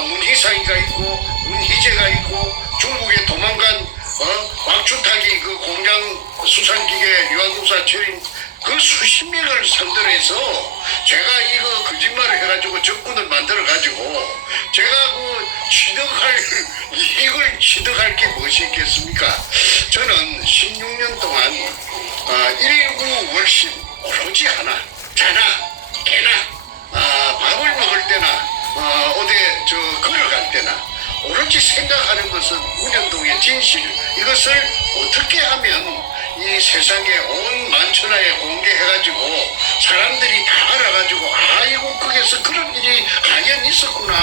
문희상이가 있고 문희재가 있고 중국에 도망간 왁추타기 그 공장 수산기계 유한공사 처린 그 수십 명을 상대로 해서 제가 이거 거짓말을 해가지고 적군을 만들어 가지고 제가 그 이걸 취득할 게 무엇이 있겠습니까? 저는 16년 동안 1구 월신 오로지 하나 자나 개나 밥을 먹을 때나 어디 걸어갈 때나 오로지 생각하는 것은 문현동의 진실, 이것을 어떻게 하면 이 세상에 온 만천하에 공개해가지고 사람들이 다 알아가지고 아이고 거기서 그런 일이 과연 있었구나,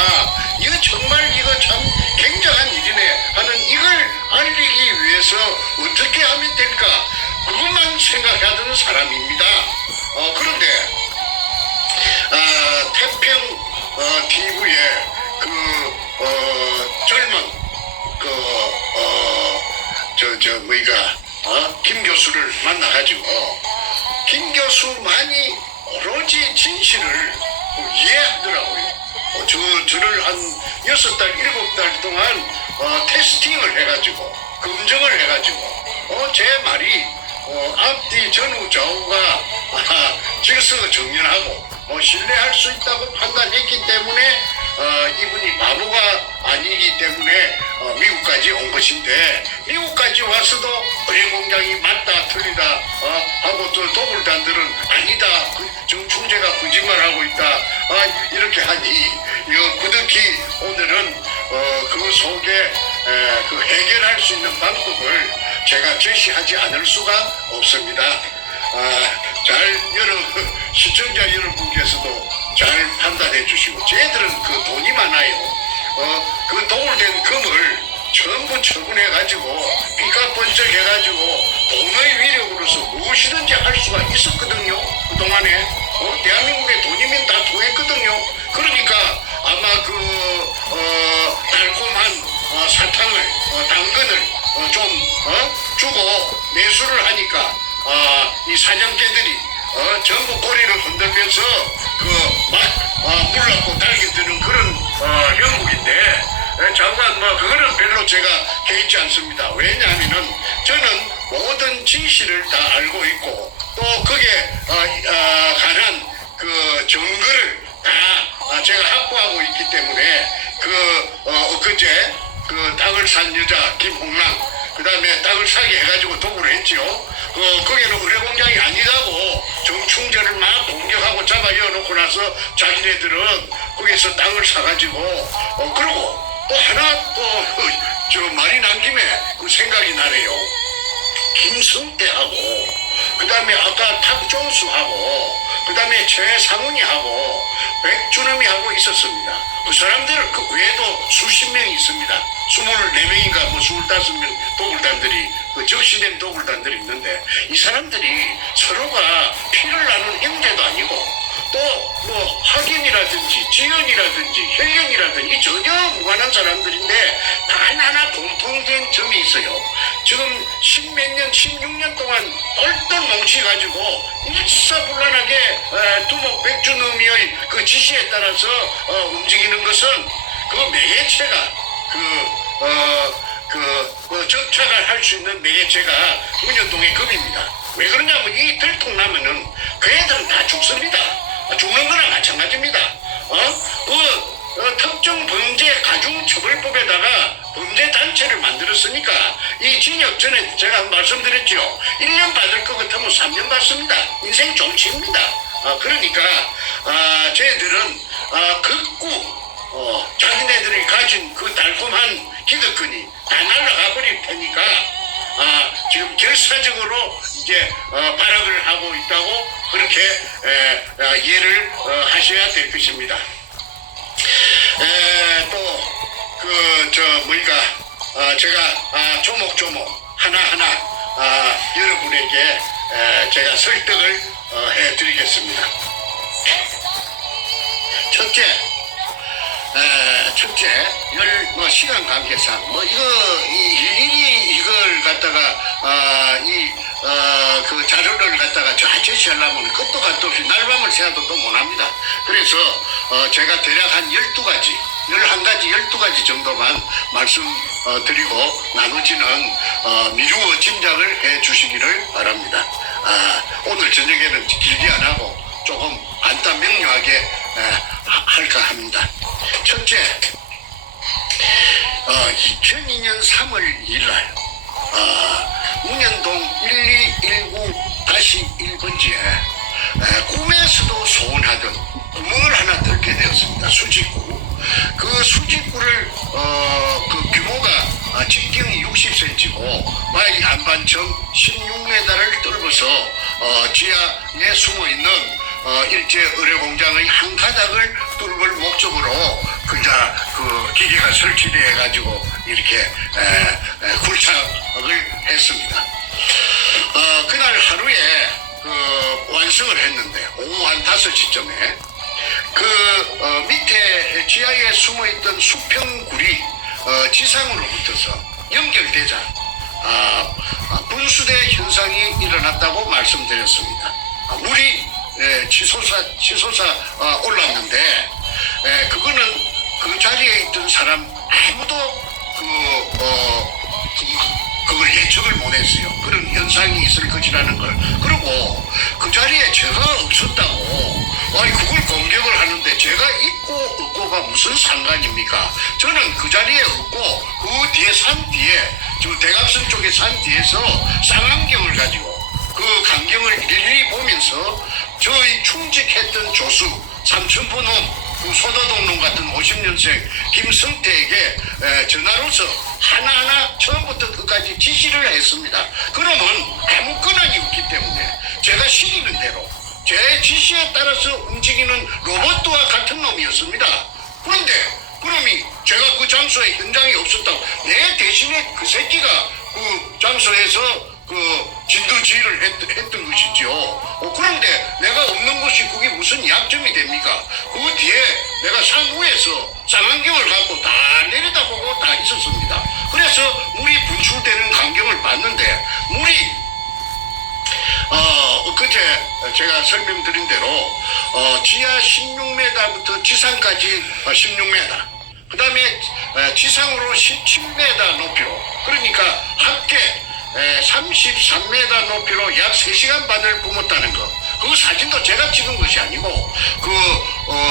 이거 정말 이거 참 굉장한 일이네 하는 이걸 알리기 위해서 어떻게 하면 될까, 그것만 생각하던 사람입니다. 그런데 태평 TV에 젊은 김 교수를 만나가지고 김 교수만이 오로지 진실을 이해하더라고요. 저를 한 6달, 7달 동안 테스팅을 해가지고 검증을 해가지고 제 말이 앞뒤 전후 좌우가 질서정연하고 신뢰할 수 있다고 판단했기 때문에 이분이 바보가 아니기 때문에 미국까지 온 것인데, 미국까지 와서도 의뢰공장이 맞다 틀리다 하고 또 도굴단들은 아니다, 정충재가 거짓말하고 있다 이렇게 하니 이거 구득히 오늘은 그 속에 그 해결할 수 있는 방법을 제가 제시하지 않을 수가 없습니다. 여러 시청자 여러분께서도 잘 판단해 주시고, 쟤들은 그 돈이 많아요. 그 도굴된 금을 전부 처분해 가지고 피가 번쩍 해가지고 돈의 위력으로서 무엇이든지 할 수가 있었거든요. 그동안에 대한민국의 돈이면 다 통했거든요. 그러니까 아마 달콤한 사탕을 당근을 좀 주고 매수를 하니까 이 사냥개들이 전부 꼬리를 흔들면서 물라고 달겨드는 그런 형국인데, 잠깐 그거는 별로 제가 개의치 않습니다. 왜냐하면은 저는 모든 진실을 다 알고 있고 또 거기에 관한 그 증거를 다 제가 확보하고 있기 때문에 엊그제 땅을 산 여자 김홍랑, 그 다음에 땅을 사게 해가지고 도구를 했지요. 거기는 의뢰공장이 아니라고 정충재를 막 공격하고 잡아 이어놓고 나서 자기네들은 거기서 땅을 사가지고 그러고 또 하나 말이 난 김에 그 생각이 나네요. 김성태하고 그 다음에 아까 탁종수하고 그 다음에 최상훈이하고 백준엄이하고 있었습니다. 그 사람들 그 외에도 수십 명이 있습니다. 24명인가 25명 도굴단들이 적시된 도굴단들이 있는데, 이 사람들이 서로가 피를 나눈 형제도 아니고 또 학연이라든지 지연이라든지 혈연이라든지 전혀 무관한 사람들인데 단 하나 공통된 점이 있어요. 지금 16년 동안 똘똘 뭉치가지고 일사불란하게 두목 백준음이의 그 지시에 따라서 움직이는 것은 그 매개체가 접착을 할 수 있는 매개체가 문현동의 금입니다. 왜 그러냐면 이 들통나면은 그 애들은 다 죽습니다. 죽는 거나 마찬가지입니다. 특정 범죄 가중처벌법에다가 범죄단체를 만들었으니까 이 징역 전에 제가 말씀드렸죠. 1년 받을 것 같으면 3년 받습니다. 인생 종치입니다. 그러니까 쟤들은 극구 자기네들이 가진 그 달콤한 기득권이 다 날아가 버릴 테니까 지금 결사적으로 이제 발악을 하고 있다고 그렇게 이해를 하셔야 될 것입니다. 제가 조목조목 하나하나 여러분에게 제가 설득을 해드리겠습니다. 첫째, 시간 관계상 일일이 이걸 갖다가 그 자료를 갖다가 제시하려면 끝도 갓도 없이 날밤을 새도 또 못합니다. 그래서 제가 대략 한 12가지 11가지, 12가지 정도만 말씀드리고 나머지는 미루어 짐작을 해 주시기를 바랍니다. 오늘 저녁에는 길게 안 하고 조금 간단 명료하게 할까 합니다. 첫째, 2002년 3월 2일 날 문현동 1219-1번지에 꿈에서도 소원하던 구멍을 하나 뚫게 되었습니다. 수직구. 그 수직구를 그 규모가 직경이 60cm고 바위 안반청 16m를 뚫어서 지하에 숨어있는 일제 의뢰공장의 한 가닥을 뚫을 목적으로 그 기계가 설치돼 가지고 이렇게 굴착을 했습니다. 그날 하루에 완성을 했는데 오후 한 5시쯤에 밑에 지하에 숨어있던 수평굴이 지상으로부터서 연결되자 분수대 현상이 일어났다고 말씀드렸습니다. 물이 치솟아 올랐는데 그거는 그 자리에 있던 사람 아무도 그걸 예측을 못했어요. 그런 현상이 있을 것이라는 걸. 그리고 그 자리에 제가 없었다고 아니 그걸 공격을 하는데 제가 있고 없고가 무슨 상관입니까? 저는 그 자리에 없고 그 뒤에 산 뒤에 저 대각선 쪽에 산 뒤에서 쌍안경을 가지고 그 광경을 일일이 보면서 저희 충직했던 조수 삼천포놈 그 소도동놈 같은 50년생 김성태에게 전화로서 하나하나 처음부터 끝까지 지시를 했습니다. 그러면 아무 권한이 없기 때문에 제가 시키는 대로 제 지시에 따라서 움직이는 로봇과 같은 놈이었습니다. 그런데 그놈이 제가 그 장소에 현장에 없었다고 내 대신에 그 새끼가 그 장소에서 진두지휘를 했던 것이죠. 그런데 내가 없는 것이 그게 무슨 약점이 됩니까? 그 뒤에 내가 산 위에서 쌍안경을 갖고 다 내려다보고 다 있었습니다. 그래서 물이 분출되는 광경을 봤는데 물이 그제 제가 설명드린 대로 지하 16m부터 지상까지 16m 그 다음에 지상으로 17m 높이로 그러니까 합계 33m 높이로 약 3시간 반을 뿜었다는 거. 그 사진도 제가 찍은 것이 아니고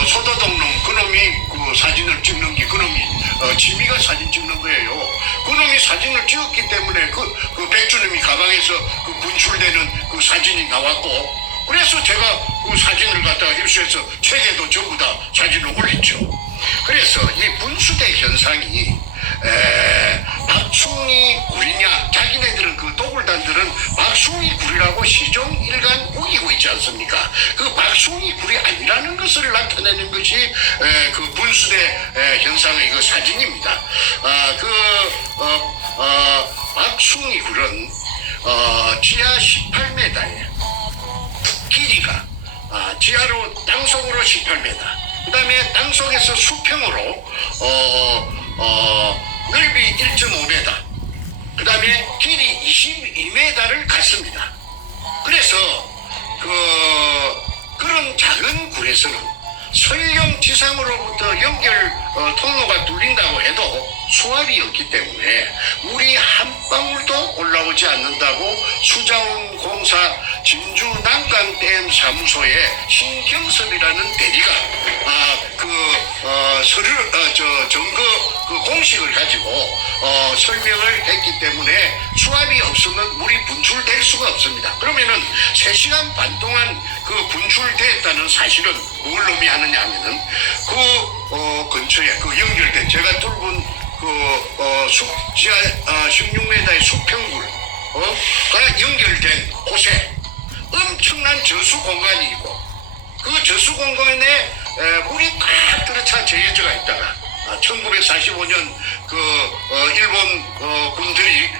소도동놈 그놈이 그 사진을 찍는 게 그놈이 지미가 사진 찍는 거예요. 그놈이 사진을 찍었기 때문에 그 백주님이 가방에서 그 분출되는 그 사진이 나왔고 그래서 제가 그 사진을 갖다가 입수해서 책에도 전부 다 사진을 올렸죠. 그래서 이 분수대 현상이 박숭이 굴이냐 자기네들은 그 도굴단들은 박숭이 굴이라고 시종일관 우기고 있지 않습니까? 그 박숭이 굴이 아니라는 것을 나타내는 것이 그 분수대 현상의 그 사진입니다. 박숭이 굴은 지하 18m에 길이가 지하로 땅속으로 18m 그 다음에 땅속에서 수평으로 넓이 1.5m 그 다음에 길이 22m를 갔습니다. 그래서 그런 작은 굴에서는 설령 지상으로부터 연결 통로가 뚫린다고 해도 수압이 없기 때문에 물이 한 방울도 올라오지 않는다고 수자원공사 진주 난강댐 사무소의 신경섭이라는 대리가 점거 공식을 가지고 설명을 했기 때문에 수압이 없으면 물이 분출될 수가 없습니다. 그러면은 3시간 반 동안 그 분출됐다는 사실은 뭘 의미하느냐 하면은 근처에 연결된 제가 뚫은 지하 16m의 수평굴가 연결된 곳에 엄청난 저수 공간이 있고 그 저수 공간에 물이 꽉 들어차 재해져가 있다가 1945년 일본 군들이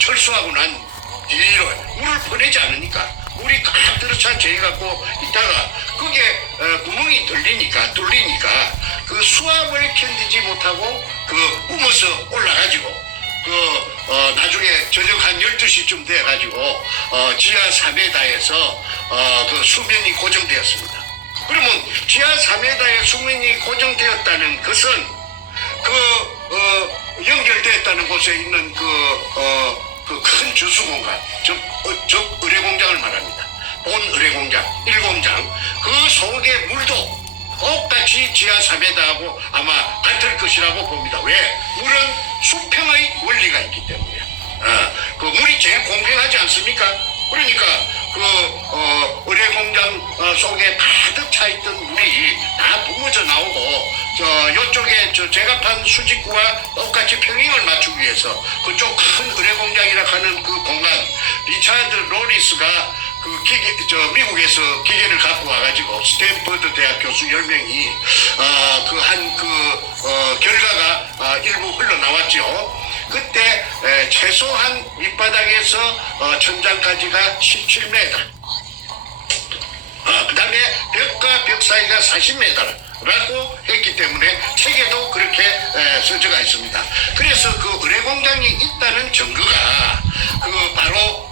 철수하고 난 뒤로 물을 퍼내지 않으니까 물이 꽉 들어차 재해갖고 있다가 그게 구멍이 뚫리니까 그 수압을 견디지 못하고 뿜어서 올라가지고 나중에 저녁 한 12시쯤 돼가지고 지하 4m에서 수면이 고정되었습니다. 그러면 지하 4m에 수면이 고정되었다는 것은 연결됐다는 곳에 있는 그 큰 주수 공간, 즉 의뢰공장을 말합니다. 본 의뢰공장, 1공장, 그 속에 물도 똑같이 지하 3m하고 아마 같을 것이라고 봅니다. 왜? 물은 수평의 원리가 있기 때문에. 그 물이 제일 공평하지 않습니까? 그러니까 의뢰공장 속에 가득 차 있던 물이 다 뿜어져 나오고 이쪽에 제가 판 수직구와 똑같이 평행을 맞추기 위해서 그쪽 큰 의뢰공장이라 하는 그 공간, 리차드 로리스가 미국에서 기계를 갖고 와가지고 스탠퍼드 대학 교수 10명이 결과가 일부 흘러나왔죠. 그때 최소한 밑바닥에서 천장까지가 17m, 그 다음에 벽과 벽 사이가 40m라고 했기 때문에 책에도 그렇게 써져가 있습니다. 그래서 그 의뢰공장이 있다는 증거가 바로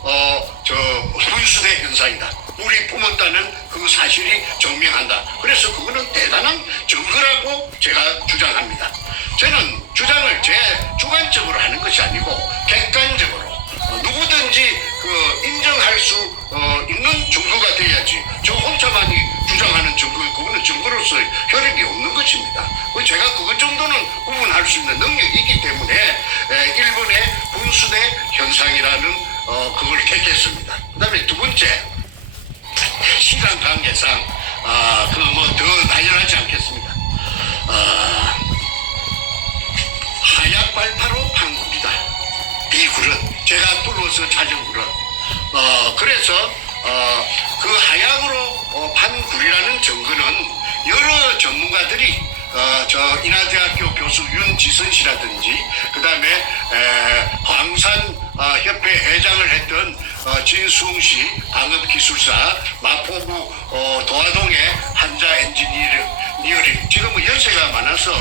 분수대 현상이다. 물이 뿜었다는 그 사실이 증명한다. 그래서 그거는 대단한 증거라고 제가 주장합니다. 저는 주장을 제 주관적으로 하는 것이 아니고 객관적으로 누구든지 인정할 수 있는 증거가 돼야지 저 혼자만이 주장하는 증거, 그거는 증거로서 효력이 없는 것입니다. 제가 그것 정도는 구분할 수 있는 능력이 있기 때문에 일본의 분수대 현상이라는 그걸 택했습니다. 그 다음에 두 번째, 시간 관계상 더 나열하지 않겠습니다. 하약 발파로 판굴이다. 이 굴은 제가 뚫어서 찾은 굴은 그래서 그 하약으로 판 굴이라는 증거는 여러 전문가들이 인하대학교 교수 윤지선 씨라든지 그 다음에 광산협회 회장을 했던 진수웅 씨, 방업기술사, 마포구 도화동의 한자 엔지니어링, 지금 연세가 많아서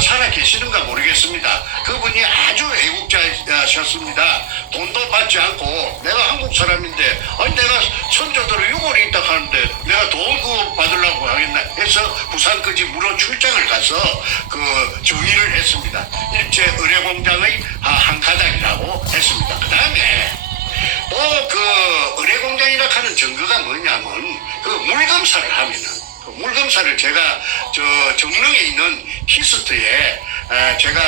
살아 계시는가 모르겠습니다. 그분이 아주 애국자셨습니다. 돈도 받지 않고 내가 한국 사람인데 내가 선조들을 유골이 있다 하는데 내가 돈 그거 받으려고 하겠나 해서 부산까지 무료 출장을 가서 정의를 했습니다. 일제 의뢰공장의 한 가닥이라고 했습니다. 그 다음에 또 의뢰공장이라 하는 증거가 뭐냐면 물검사를 하면은 물검사를 제가 정릉에 있는 키스트에 제가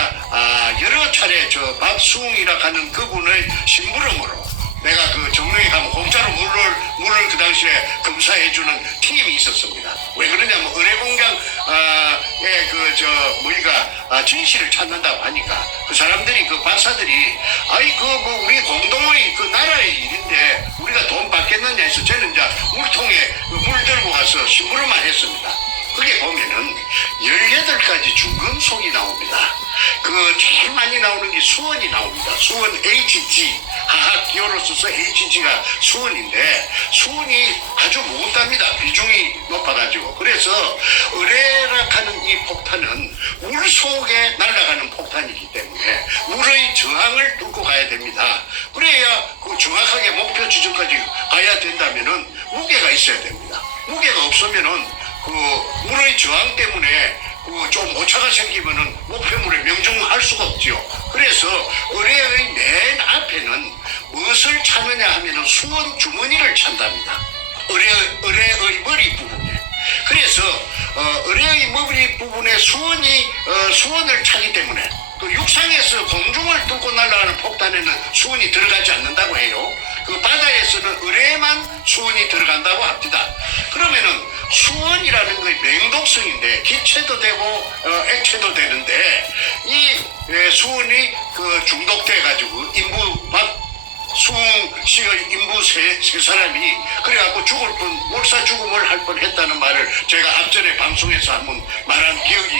여러 차례 박수웅이라 하는 그분의 심부름으로 내가 정릉에 가면 공짜로 물을 그 당시에 검사해주는 팀이 있었습니다. 왜 그러냐면 의뢰공장에 진실을 찾는다고 하니까 그 사람들이 박사들이 우리 공동의 나라의 일인데 우리가 돈 받겠느냐 해서 저는 이제 물통에 물 들고 가서 심부름만 했습니다. 그게 보면은 18가지 중금속이 나옵니다. 제일 많이 나오는 게 수원이 나옵니다. 수원 HG, 화학기호로 써서 HG가 수원인데 수원이 아주 무겁답니다. 비중이 높아가지고. 그래서 의뢰라 하는 이 폭탄은 물 속에 날아가는 폭탄이기 때문에 물의 저항을 뚫고 가야 됩니다. 그래야 정확하게 목표 지점까지 가야 된다면은 무게가 있어야 됩니다. 무게가 없으면은 물의 저항 때문에 좀 오차가 생기면은 목표물에 명중할 수가 없지요. 그래서 의뢰의 맨 앞에는 무엇을 찾느냐 하면은 수원 주머니를 찾답니다. 의뢰의 머리 부분에. 그래서 의뢰의 머리 부분에 수원을 차기 때문에 육상에서 공중을 뚫고 날아가는 폭탄에는 수원이 들어가지 않는다고 해요. 바다에서는 의뢰에만 수원이 들어간다고 합니다. 그러면은 수원이라는 게 맹독성인데 기체도 되고 액체도 되는데 이 수원이 중독돼 가지고 박수웅 씨의 인부 세 사람이 그래갖고 죽을 뻔 몰사 죽음을 할 뻔했다는 말을 제가 앞전에 방송에서 한번 말한 기억이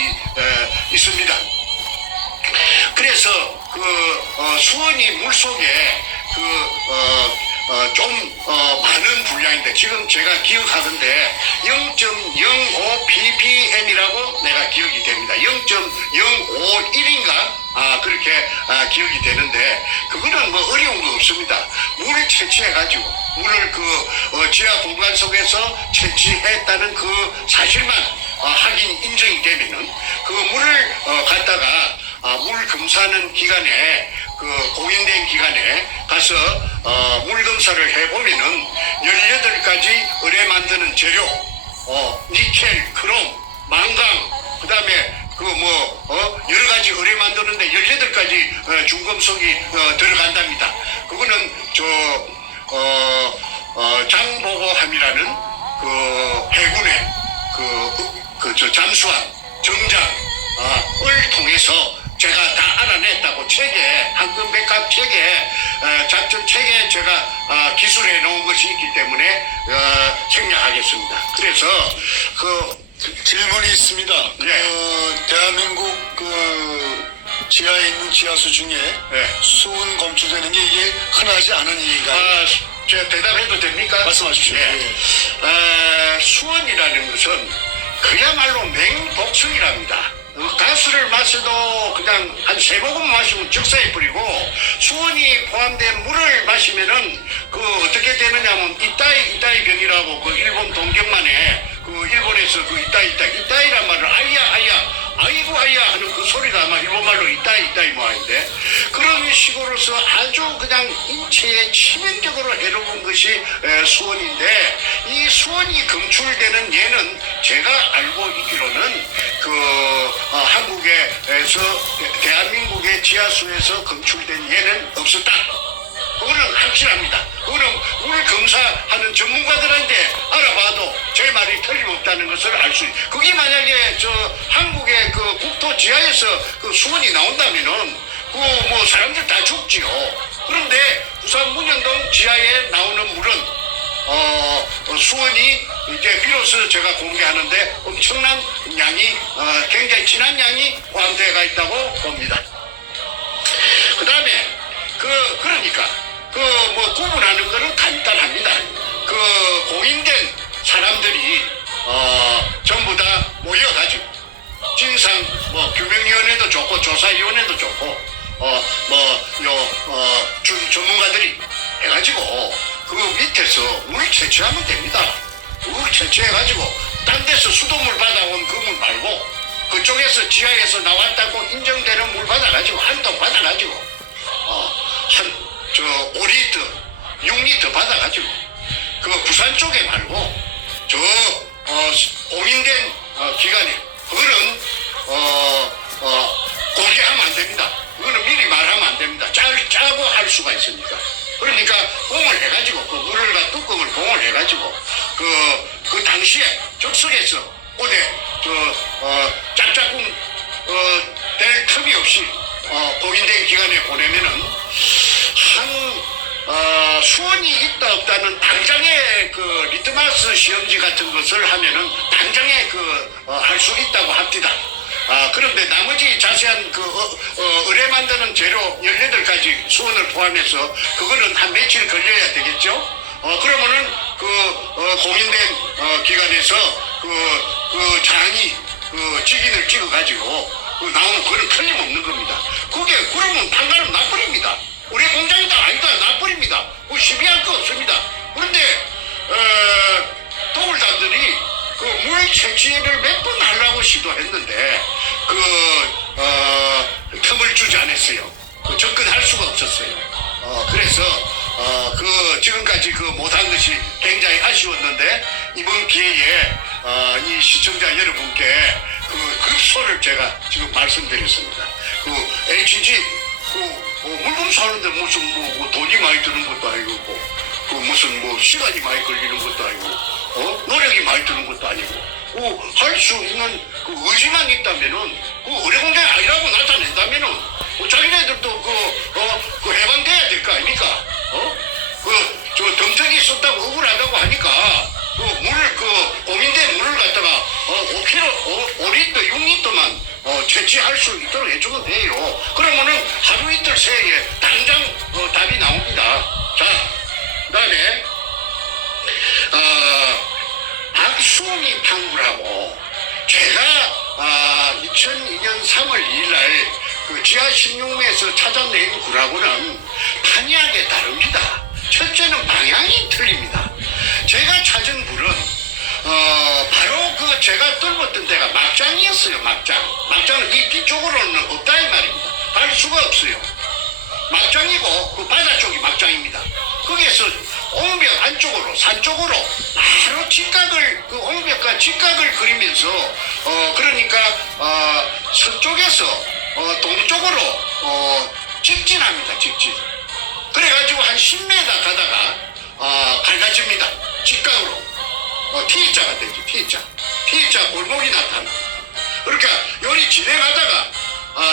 있습니다. 그래서 수원이 물속에 많은 분량인데 지금 제가 기억하던데 0.05 ppm이라고 내가 기억이 됩니다. 0.051인가 그렇게 기억이 되는데 그거는 어려운 거 없습니다. 물을 채취해가지고 물을 지하 공간 속에서 채취했다는 그 사실만 확인 인정이 되면은 물을 갔다가 물 검사하는 기간에 그 공인된 기간에 가서 물 검사를 해보면은 18가지 의뢰 만드는 재료, 니켈, 크롬, 망강, 그다음에 그 여러 가지 의뢰 만드는데 18가지 중금속이 들어간답니다. 그거는 장보고함이라는 그 해군의 잠수함 정장을 통해서 제가 다 알아냈다고 책에 황금백합 책에 작전 책에 제가 기술해 놓은 것이 있기 때문에 생략하겠습니다. 그래서 질문이 있습니다. 네. 대한민국 지하에 있는 지하수 중에 네. 수은 검출되는 게 이게 흔하지 않은 일인가요? 제가 대답해도 됩니까? 말씀하십시오. 네. 수원이라는 것은 그야말로 맹독성이랍니다. 가스를 마셔도 그냥 한 3모금 마시면 적사해 버리고 수온이 포함된 물을 마시면은 어떻게 되느냐면 이따이 병이라고 그 일본 동경만에 그 일본에서 그 이따이란 말을 아이야 아이고 아이야 하는 그 소리가 아마 일본말로 이따이 뭐인데 그런 식으로서 아주 그냥 인체에 치명적으로 해로운 것이 수온인데 이 수온이 검출되는 예는 제가 알고 있기로는 한국에서 대한민국의 지하수에서 검출된 예는 없었다. 그거는 확실합니다. 그거는 물 검사하는 전문가들한테 알아봐도 제 말이 틀림없다는 것을 알 수 있어요. 그게 만약에 한국의 그 국토 지하에서 그 수온이 나온다면은 사람들 다 죽지요. 그런데 부산 문현동 지하에 나오는 물은 수온이 이제 비로소 제가 공개하는데 엄청난 양이 굉장히 진한 양이 포함되어 있다고 봅니다. 그 다음에 그러니까 구분하는 거는 간단합니다. 공인된 사람들이 전부 다 모여가지고 진상 규명위원회도 좋고 조사위원회도 좋고 전문가들이 해가지고 그 밑에서 물 채취하면 됩니다. 물 채취해가지고 딴 데서 수돗물 받아온 그 물 말고 그쪽에서 지하에서 나왔다고 인정되는 물 받아가지고 한 통 받아가지고 5리터 6리터 받아가지고 부산 쪽에 말고 공인된 기관에 그거는 공개하면 안 됩니다. 그거는 미리 말하면 안 됩니다. 짜고 할 수가 있으니까. 그러니까 봉을 해가지고 물과 뚜껑을 봉을 해가지고 그 당시에 적석에서 어디 짝짝꿍 될 틈이 없이 공인된 기관에 보내면은 수온이 있다 없다는 당장의 리트마스 시험지 같은 것을 하면은 당장에 할 수 있다고 합니다. 그런데 나머지 자세한 의뢰 만드는 재료 18가지 수온을 포함해서 그거는 한 며칠 걸려야 되겠죠? 그러면은 공인된 기관에서 장이 직인을 찍어가지고 나오면 그거는 틀림없는 겁니다. 그러면 판가름 나버립니다. 우리 공장이다 아니다 나버립니다. 시비할 거 없습니다. 그런데 도굴단들이 물 채취를 몇 번 하려고 시도했는데 틈을 주지 않았어요. 접근할 수가 없었어요. 그래서 지금까지 못한 것이 굉장히 아쉬웠는데 이번 기회에 이 시청자 여러분께 급소를 제가 지금 말씀드렸습니다. HG 물건 사는데 무슨 돈이 많이 드는 것도 아니고 무슨 시간이 많이 걸리는 것도 아니고 노력이 많이 드는 것도 아니고 할 수 있는 의지만 있다면은 의료공장이 아니라고 나타낸다면은 자기네들도 해방돼야 될 거 아닙니까? 덤터기 썼다고 억울하다고 하니까 물을 공인된 물을 갖다가 5리터 6리터만 채취할 수 있도록 해주면 돼요. 그러면은 하루 이틀 새에 당장 답이 나옵니다. 자, 그다음에 박수미 판구라고 제가 2002년 3월 2일날 지하 16매에서 찾아낸 구라고는 판이하게 다릅니다. 첫째는 방향이 틀립니다. 제가 찾은 물은 바로 그 제가 뚫었던 데가 막장이었어요. 막장은 이 뒤쪽으로는 없다 이 말입니다. 갈 수가 없어요. 막장이고 그 바다 쪽이 막장입니다. 거기에서 옹벽 안쪽으로 산 쪽으로 바로 직각을 그 옹벽과 직각을 그리면서 그러니까 서쪽에서 동쪽으로 직진합니다. 직진. 그래가지고 한 10m 가다가 갈라집니다. 직각으로 T자가 되죠. T자 골목이 나타나. 그러니까 요리 진행하다가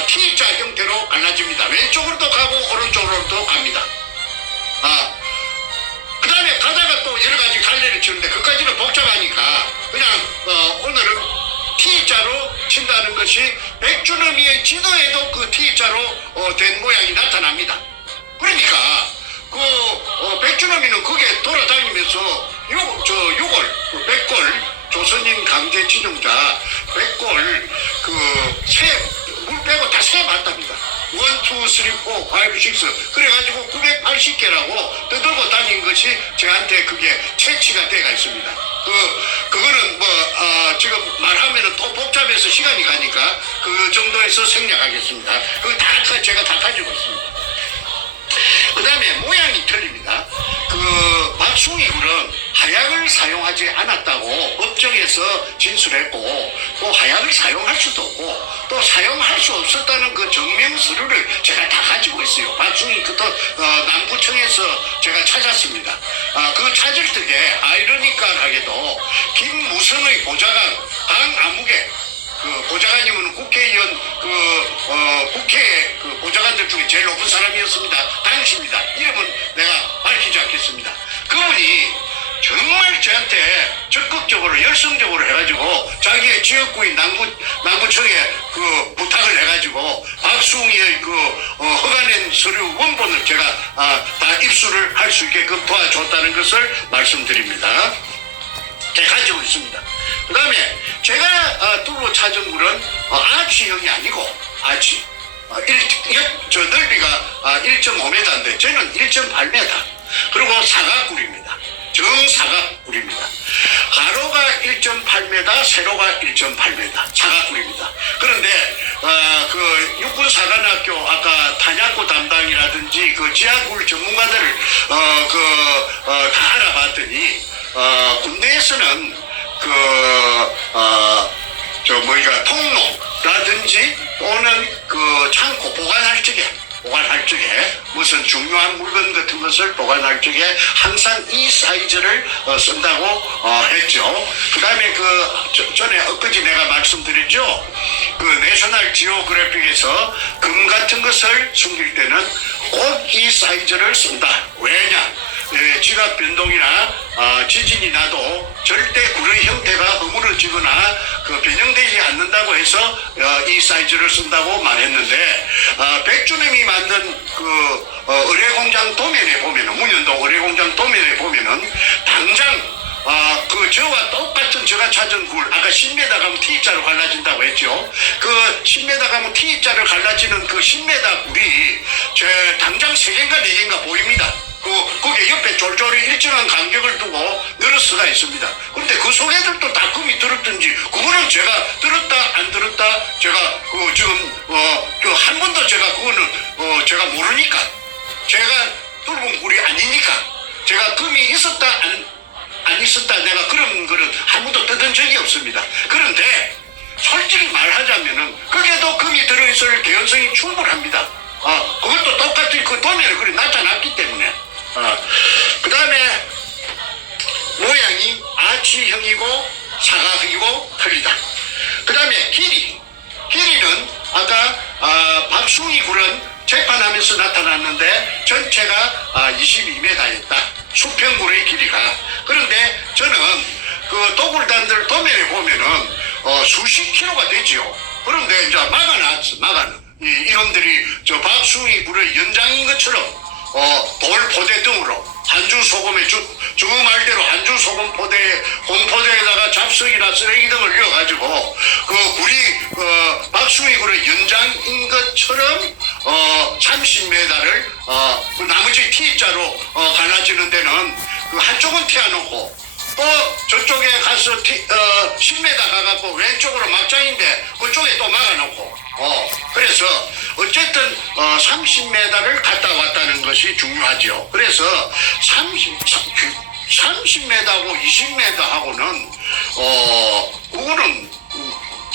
T자 형태로 갈라집니다. 왼쪽으로도 가고 오른쪽으로도 갑니다. 그 다음에 가다가 또 여러 가지 갈래를 치는데 그까지는 복잡하니까 그냥 오늘은 T자로 친다는 것이 백주너미의 지도에도 그 T자로 된 모양이 나타납니다. 그러니까 그 백주너미는 거기에 돌아다니면서 요걸 그 백골 조선인 강제 진용자 백골 물 빼고 다 세봤답니다. 1, 2, 3, 4, 5, 6 그래가지고 980개라고 떠들고 다닌 것이 저한테 그게 채취가 돼가 있습니다. 그거는 지금 말하면은 또 복잡해서 시간이 가니까 그 정도에서 생략하겠습니다. 그거 제가 다 가지고 있습니다. 그 다음에 모양이 틀립니다. 그 박숭이 굴은 하약을 사용하지 않았다고 법정에서 진술했고 또 하약을 사용할 수도 없고 또 사용할 수 없었다는 그 증명서류를 제가 다 가지고 있어요. 박숭이 남구청에서 제가 찾았습니다. 그 찾을 때에 아이러니컬하게도 김무성의 보좌관 강아무개 그 보좌관님은 국회의원 국회 그 보좌관들 중에 제일 높은 사람이었습니다. 당시입니다. 이름은 내가 밝히지 않겠습니다. 그분이 정말 저한테 적극적으로 열성적으로 해가지고 자기의 지역구인 남구청에 그 부탁을 해가지고 박숭이의 허가낸 서류 원본을 제가 다 입수를 할 수 있게끔 도와줬다는 것을 말씀드립니다. 제가 가지고 있습니다. 그 다음에 제가 뚫로 찾은 굴은 아치형이 아니고 아치 저 넓이가 1.5m인데 저는 1.8m 그리고 사각굴입니다. 정사각굴입니다. 가로가 1.8m 세로가 1.8m 사각굴입니다. 그런데 육군사관학교 아까 탄약고 담당이라든지 그 지하굴 전문가들을 다 알아봤더니 군대에서는 통로라든지 또는 그 창고 보관할 적에 무슨 중요한 물건 같은 것을 보관할 적에 항상 이 사이즈를 쓴다고 했죠. 그 다음에 전에 엊그제 내가 말씀드렸죠. 그 내셔널 지오그래픽에서 금 같은 것을 숨길 때는 꼭 이 사이즈를 쓴다. 왜냐? 지각 변동이나 지진이 나도 절대 굴의 형태가 허물어지거나 변형되지 않는다고 해서 이 사이즈를 쓴다고 말했는데 백주님이 만든 의뢰공장 도면에 보면은 문현동 의뢰공장 도면에 보면은 당장 저와 똑같은 제가 찾은 굴 아까 10m 가면 T자로 갈라진다고 했죠. 그 10m 가면 T자를 갈라지는 그 10m 굴이 당장 3개인가 4개인가 보입니다. 거기에 옆에 쫄쫄이 일정한 간격을 두고 늘을 수가 있습니다. 그런데 그 속에들도 다 금이 들었든지 그거는 제가 들었다 안 들었다 제가 지금 한 번도 제가 그거는 제가 모르니까 제가 뚫은 굴이 아니니까 제가 금이 있었다 안 있었다 내가 그런 거는 한 번도 뜯은 적이 없습니다. 그런데 솔직히 말하자면은 거기에도 금이 들어있을 개연성이 충분합니다. 그것도 똑같이 그 도면에 그리 나타났기 때문에 그 다음에 모양이 아치형이고 사각형이고 틀리다. 그 다음에 길이는 아까 박숭이 굴은 재판하면서 나타났는데 전체가 22m였다. 수평굴의 길이가. 그런데 저는 그 도굴단들 도면에 보면은 수십 킬로가 되지요. 그런데 이제 막아놨어. 이놈들이 저 박숭이 굴의 연장인 것처럼 돌 포대 등으로 한주 소금에 주 말대로 한주 소금 포대에 공포대에다가 잡석이나 쓰레기 등을 넣어가지고 그 굴이 박숭이 굴의 연장인 것처럼 30m를 나머지 T자로 갈라지는 데는 그 한쪽은 튀어놓고 또 저쪽에 가서 10m 가갖고 왼쪽으로 막장인데 그쪽에 또 막아놓고 그래서 어쨌든 30m를 갔다 왔다는 것이 중요하죠. 그래서 30m하고 20m하고는 그거는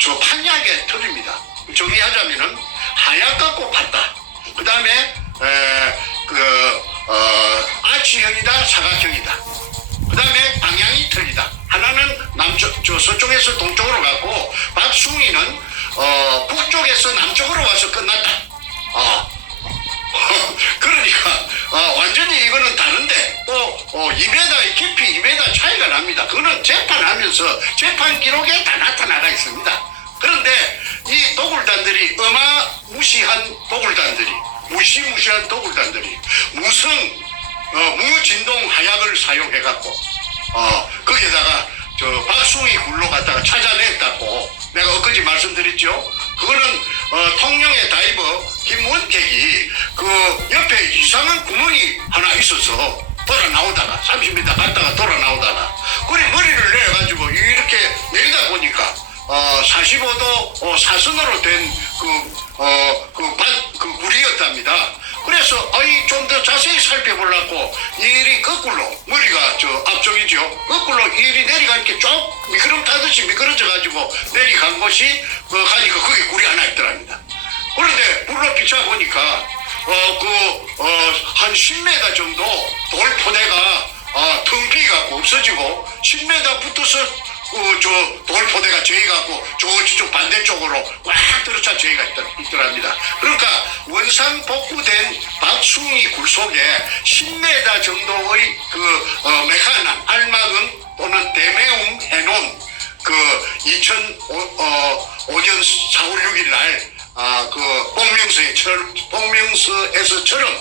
저 판약의 틀입니다. 정리하자면은 하얗갖고 같다. 그 다음에 아치형이다, 사각형이다. 그 다음에 방향이 틀리다. 하나는 서쪽에서 동쪽으로 갔고 박숭이는 북쪽에서 남쪽으로 와서 끝났다. 그러니까 완전히 이거는 다른데 또 2m 깊이 2m 차이가 납니다. 그거는 재판하면서 재판 기록에 다 나타나가 있습니다. 그런데 이 도굴단들이 어마무시한 도굴단들이 무시무시한 도굴단들이 무진동 하약을 사용해갖고 거기에다가 저 박숭이 굴로 갔다가 찾아냈다고 내가 엊그제 말씀드렸죠. 그거는 통영의 다이버 김원택이 그 옆에 이상한 구멍이 하나 있어서 돌아 나오다가 30m 갔다가 돌아 나오다가 그래 머리를 내가지고 이렇게 내리다 보니까 45도 사선으로 된 그 굴이었답니다. 그래서 좀 더 자세히 살펴보려고 일이 거꾸로 머리가 저 앞쪽이죠. 거꾸로 일이 내려가니까 쭉 미끄럼 타듯이 미끄러져 가지고 내려간 곳이 가니까 거기 굴이 하나 있더랍니다. 그런데 물로 비춰보니까 한 10m 정도 돌 포대가 텅 비갖고 없어지고 10m 붙어서 저 돌포대가 저희가고 저쪽 반대쪽으로 꽉 들어차 저희가 있더랍니다. 그러니까 원상 복구된 박숭이 굴 속에 10m 정도의 메카난 알마금 또는 데메움 해놓은 2005년 4월 6일 날 복명서에서처럼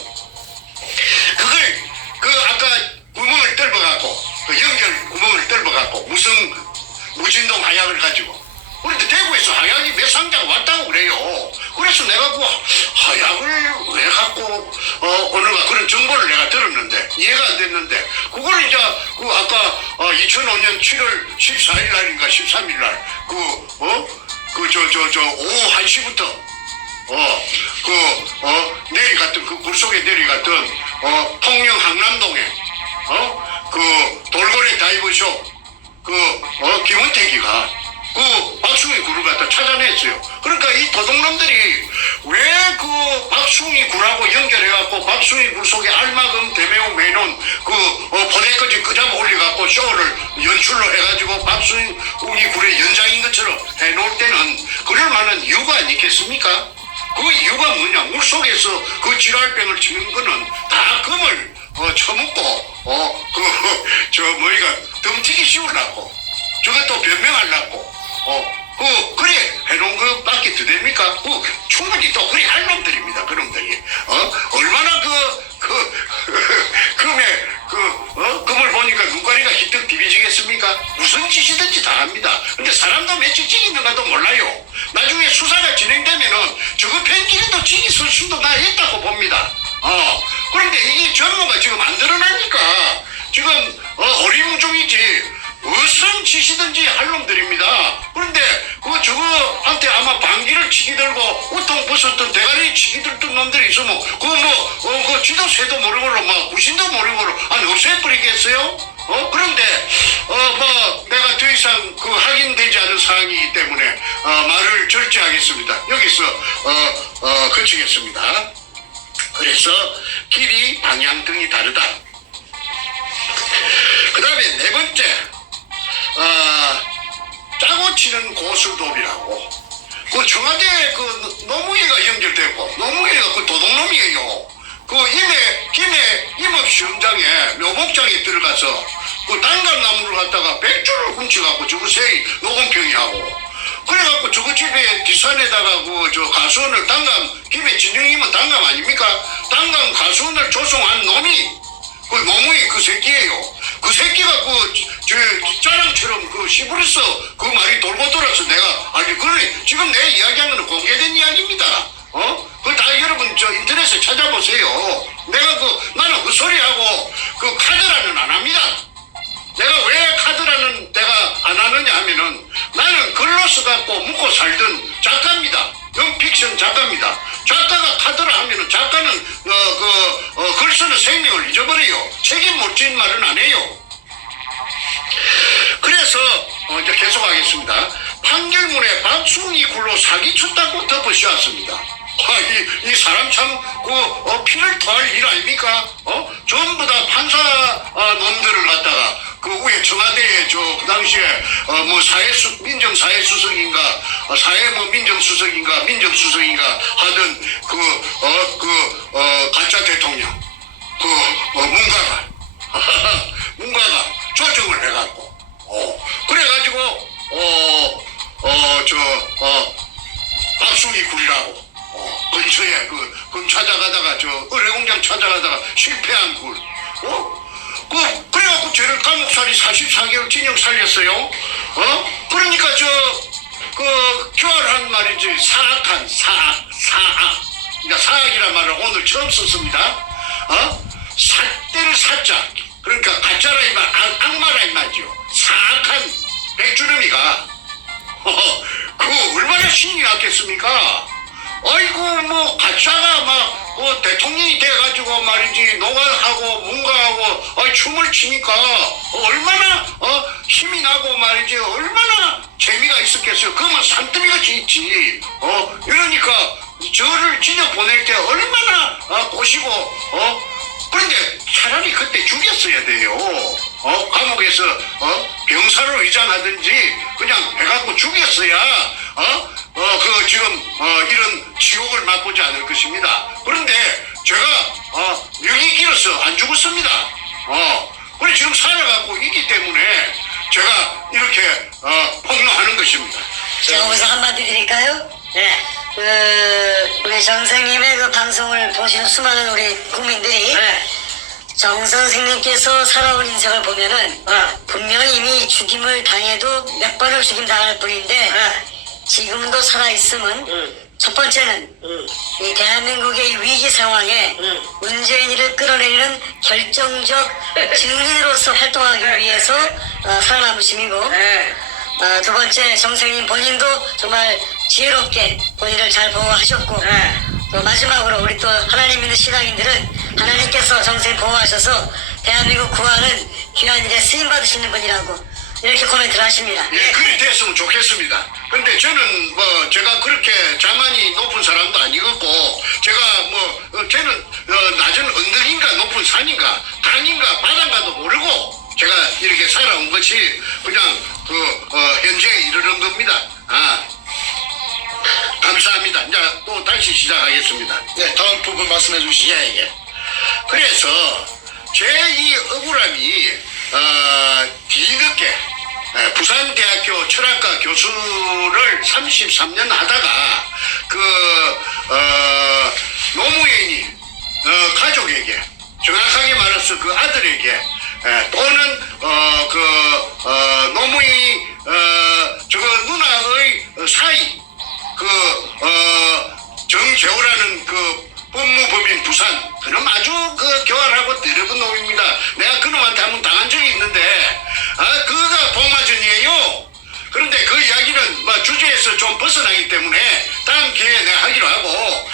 그걸 아까 구멍을 뚫어갖고 연결 구멍을 뚫어갖고 무진동 하약을 가지고 그런데 대구에서 하약이 몇 상자가 왔다고 그래요. 그래서 내가 그 하약을 왜 갖고 오는가 그런 정보를 내가 들었는데 이해가 안 됐는데 그거는 이제 아까 2005년 7월 14일 날인가 13일 날 오후 1시부터 내려갔던 굴 속에 내려갔던 통영 항남동에 돌고래 다이버쇼 김원택이가 박숭이 굴을 갖다 찾아냈어요. 그러니까 이 도둑놈들이 왜 박숭이 굴하고 연결해갖고 박숭이 굴 속에 알마금 대매우 해놓은 포대까지 끄잡아 올려갖고 쇼를 연출로 해가지고 박숭이 굴의 연장인 것처럼 해놓을 때는 그럴 만한 이유가 아니겠습니까? 그 이유가 뭐냐? 물속에서 그 지랄병을 치는 거는 다 금을 처먹고 덤치기 씌우려고 저것도 변명하려고 그래 해놓은 것밖에 더 됩니까? 충분히 또 그래 할 놈들입니다. 그놈들이 얼마나 금을 보니까 눈가리가 희뜩 비비지겠습니까? 무슨 짓이든지 다 합니다. 근데 사람도 며칠 찍있는가도 몰라요. 나중에 수사가 진행되면은 저거 팬끼리도 찍이 쓸 수도 다 있다고 봅니다. 그런데 이게 전부가 지금 안 드러나니까 지금 어리무중이지 무슨 짓이든지 할 놈들입니다. 그런데 저거한테 아마 방귀를 치기 들고 우통 벗었던 대가리 치기 들던 놈들이 있으면 지도새도 모르고 구신도 모르고 없애버리겠어요? 그런데 내가 더 이상 확인되지 않은 사항이기 때문에 말을 절제하겠습니다. 여기서 그치겠습니다. 그래서 길이 방향등이 다르다. 그 다음에 네 번째 짜고 치는 고수도비라고 청와대 노무위가 연결되고 노무위가 도둑놈이에요. 김해 임업시험장에 묘목장에 들어가서 단감나무를 갖다가 100줄을 훔쳐갖고 저거 세이 녹음평이 하고 그래갖고 저거 집에 뒷산에다가 가수원을 김해 진영이면 단감 아닙니까? 단감 가수원을 조성한 놈이 노무위 그 새끼예요. 그 새끼가 짜랑처럼 시부리서 말이 돌고 돌아서 내가 그래 지금 내 이야기하는 건 공개된 이야기입니다. 그거 다 여러분 인터넷에 찾아보세요. 내가 나는 그 소리하고 카드라는 안 합니다. 내가 왜 카드라는 내가 안 하느냐 하면은 나는 글로 써갖고 묵고 살던 작가입니다. 연픽션 작가입니다. 작가가 카드라 하면은 작가는 글 쓰는 생명을 잊어버려요. 책임 못 진 말은 안 해요. 그래서 이제 계속하겠습니다. 판결문에 박순이 굴로 사기쳤다고 덮어씌웠습니다. 이 사람 참 피를 토할 일 아닙니까? 전부 다 판사 놈들을 갖다가 그 위에 청와대에 그 당시에 민정사회수석인가 민정수석인가 하던 가짜 대통령 문가가 조정을 해갖고 그래가지고 박순이 굴이라고 근처에 찾아가다가 의뢰공장 찾아가다가 실패한 굴 그래갖고 쟤를 감옥살이 44개월 징역 살렸어요. 그러니까 교활한 말이지 사악한 사악 그러니까 사악이란 말을 오늘 처음 썼습니다. 삿대를 사자 그러니까 가짜라 이 말 악마라 이 말이죠. 사악한 백주름이가 얼마나 신이 났겠습니까? 아이고 가짜가 대통령이 돼가지고 말이지 노가하고 문가하고 춤을 추니까 얼마나 힘이 나고 말이지 얼마나 재미가 있었겠어요. 그러면 산더미같이 있지. 이러니까 저를 지져 보낼 때 얼마나 보시고 그런데 차라리 그때 죽였어야 돼요. 감옥에서 병사로 위장하든지 그냥 해갖고 죽였어야 지금 이런 지옥을 맛보지 않을 것입니다. 그런데 제가 명이 길어서 안 죽었습니다. 그래 지금 살아가고 있기 때문에 제가 이렇게 폭로하는 것입니다. 제가 여기서 한마디 드릴까요? 네. 우리 정 선생님의 그 방송을 보시는 수많은 우리 국민들이 네. 정 선생님께서 살아온 인생을 보면은 분명히 이미 죽임을 당해도 몇 번을 죽임 당할 뿐인데 지금도 살아있음은 첫 번째는 이 대한민국의 이 위기 상황에 문재인이를 끌어내리는 결정적 증인으로서 활동하기 위해서 살아남으심이고 두 번째 정생님 본인도 정말 지혜롭게 본인을 잘 보호하셨고 또 마지막으로 우리 또 하나님 믿는 신앙인들은 하나님께서 정생님 보호하셔서 대한민국 구하는 귀한 일에 쓰임받으시는 분이라고 이렇게 코멘트를 하십니다. 예, 그리 됐으면 좋겠습니다. 근데 저는 제가 그렇게 자만이 높은 사람도 아니겠고 제가 쟤는 낮은 언덕인가 높은 산인가 강인가 바다인가도 모르고 제가 이렇게 살아온 것이 그냥 현재에 이르는 겁니다. 감사합니다. 이제 또 다시 시작하겠습니다. 네, 다음 부분 말씀해 주시죠. 예. 그래서 제 이 억울함이 뒤늦게 부산대학교 철학과 교수를 33년 하다가 노무현이 가족에게 정확하게 말해서 그 아들에게 또는 노무현이 누나의 사이 정재호라는 법무법인 부산 그놈 아주 교활하고 더러운 놈입니다. 내가 그놈한테 한번 당한 적이 있는데 그가 복마전이에요. 그런데 그 이야기는 주제에서 좀 벗어나기 때문에 다음 기회에 내가 하기로 하고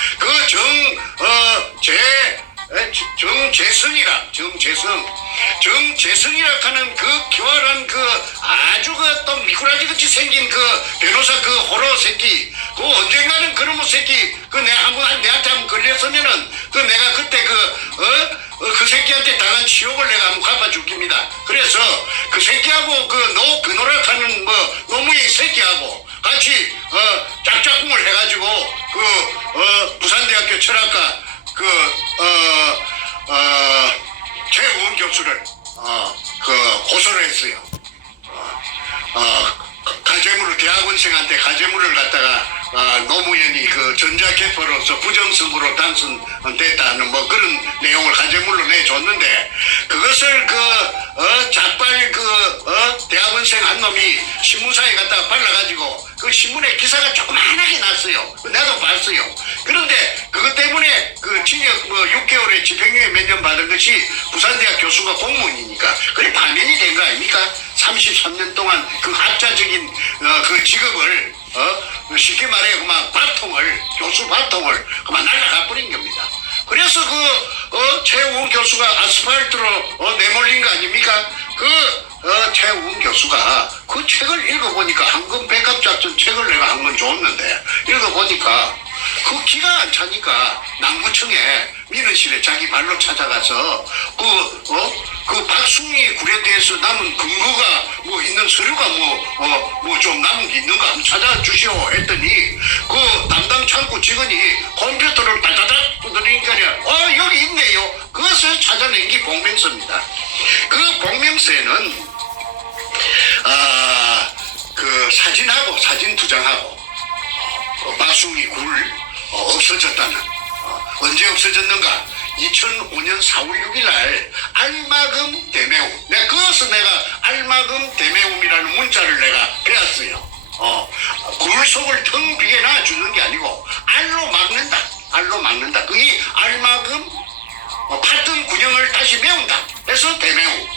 정재성이라 하는 교활한 아주 또 미꾸라지같이 생긴 변호사 호러 새끼 언젠가는 그놈의 새끼 내한테 한번 걸렸으면은 내가 그때 그 새끼한테 당한 치욕을 내가 한번 갚아줄깁니다. 그래서 그 새끼하고 노력하는 노무현 새끼하고 같이 짝짝꿍을 해가지고 부산대학교 철학과 최우원 교수를 고소를 했어요. 가재물을 대학원생한테 가재물을 갖다가 노무현이 전자개표로서 부정선거로 당선됐다는 그런 내용을 가재물로 내줬는데 그것을 작발 대학원생 한 놈이 신문사에 갖다가 발라가지고 그 신문에 기사가 조그만하게 났어요. 나도 봤어요. 그런데 그걸 그것 때문에 그 징역 뭐 6개월에 집행유예 몇 년 받은 것이 부산대학 교수가 공무원이니까 그게 파면이 된 거 아닙니까? 33년 동안 그 학자적인 그 직업을 쉽게 말해 그만 바통을 교수 바통을 그만 날라가 버린 겁니다. 그래서 최우훈 교수가 아스팔트로 내몰린 거 아닙니까? 최우훈 교수가 그 책을 읽어보니까 황금 백합작전 책을 내가 한 번 줬는데 읽어보니까 그 기가 안 차니까 남구청에 민원실에 자기 발로 찾아가서 그 박숭이 굴에 대해서 남은 근거가 뭐 있는 서류가 뭐 좀 남은 게 있는가 한번 찾아주시오 했더니 그 담당 창구 직원이 컴퓨터를 다다닥 두드리니까 여기 있네요. 그것을 찾아낸 게 복명서입니다. 그 복명서에는 그 사진하고 사진 두 장하고 박숭이 굴 없어졌다는 언제 없어졌는가? 2005년 4월 6일 날 알마금 대매움. 그것을 내가 알마금 대매움이라는 문자를 내가 배웠어요. 굴 속을 텅 비게 놔주는 게 아니고 알로 막는다. 알로 막는다. 그게 알마금 팠던 군형을 다시 메운다. 그래서 대매움.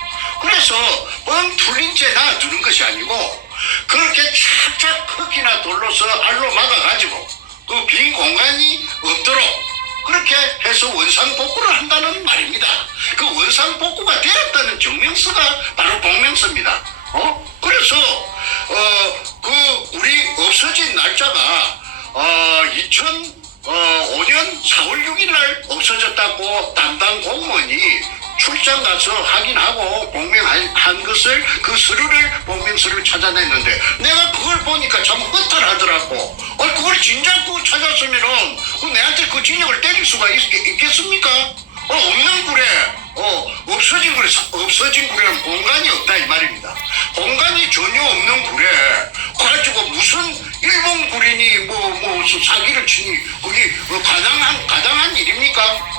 그래서 뻥 툴린 채 놔두는 것이 아니고 그렇게 착착 흙이나 돌로서 알로 막아가지고 그 빈 공간이 없도록 그렇게 해서 원상복구를 한다는 말입니다. 그 원상복구가 되었다는 증명서가 바로 복명서입니다. 그래서 그 우리 없어진 날짜가 2005년 4월 6일 날 없어졌다고 담당 공무원이 출장 가서 확인하고 복명한 것을 그 서류를 복명서를 찾아냈는데 내가 그걸 보니까 참 허탈하더라고. 그걸 진작 그 찾았으면은 내한테 그 진역을 때릴 수가 있겠습니까? 없는 굴에 없어진 굴에는 공간이 없다 이 말입니다. 공간이 전혀 없는 굴에 가지고 무슨 일본 굴이니 뭐 사기를 치니 그게 가당한 일입니까?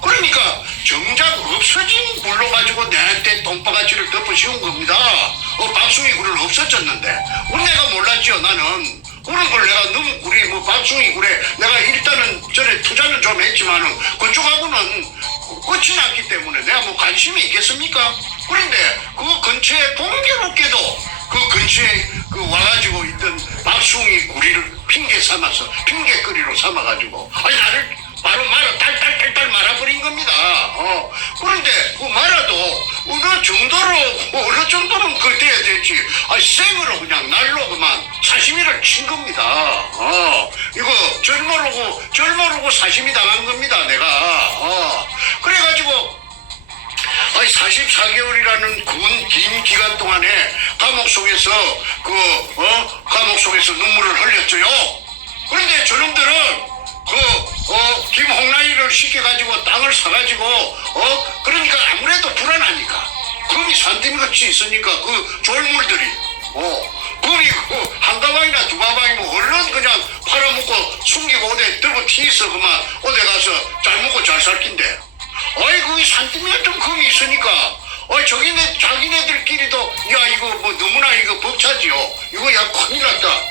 그러니까 정작 없어진 굴로 가지고 내한테 똥바가지를 덮어 씌운 겁니다. 박숭이 굴은 없어졌는데 내가 몰랐죠. 나는 그런 걸 내가 너무 굴이 박숭이 굴에 내가 일단은 전에 투자는 좀 했지만은 그쪽하고는 끝이 났기 때문에 내가 관심이 있겠습니까? 그런데 그 근처에 공교롭게도 그 근처에 와가지고 있던 박숭이 구리를 핑계거리로 삼아가지고 나를 바로 딸딸딸 말아버린 겁니다. 그런데 그 말아도 어느 정도는 그 돼야 되지. 생으로 그냥 날로 그만 사시미를 친 겁니다. 이거 절모르고 사시미 당한 겁니다. 내가. 그래가지고 44개월이라는 긴 기간 동안에 감옥 속에서 눈물을 흘렸죠요. 그런데 저놈들은 김홍라이를 시켜가지고 땅을 사가지고 그러니까 아무래도 불안하니까 금이 산더미같이 있으니까 그 졸물들이 금이 한 가방이나 두 가방이면 얼른 그냥 팔아먹고 숨기고 어디 들고 튀어서 그만 어디 가서 잘 먹고 잘 살 낀데 거기 산더미가 좀 금이 있으니까 자기네들끼리도 야 이거 너무나 이거 벅차지요. 이거 야 큰일 났다.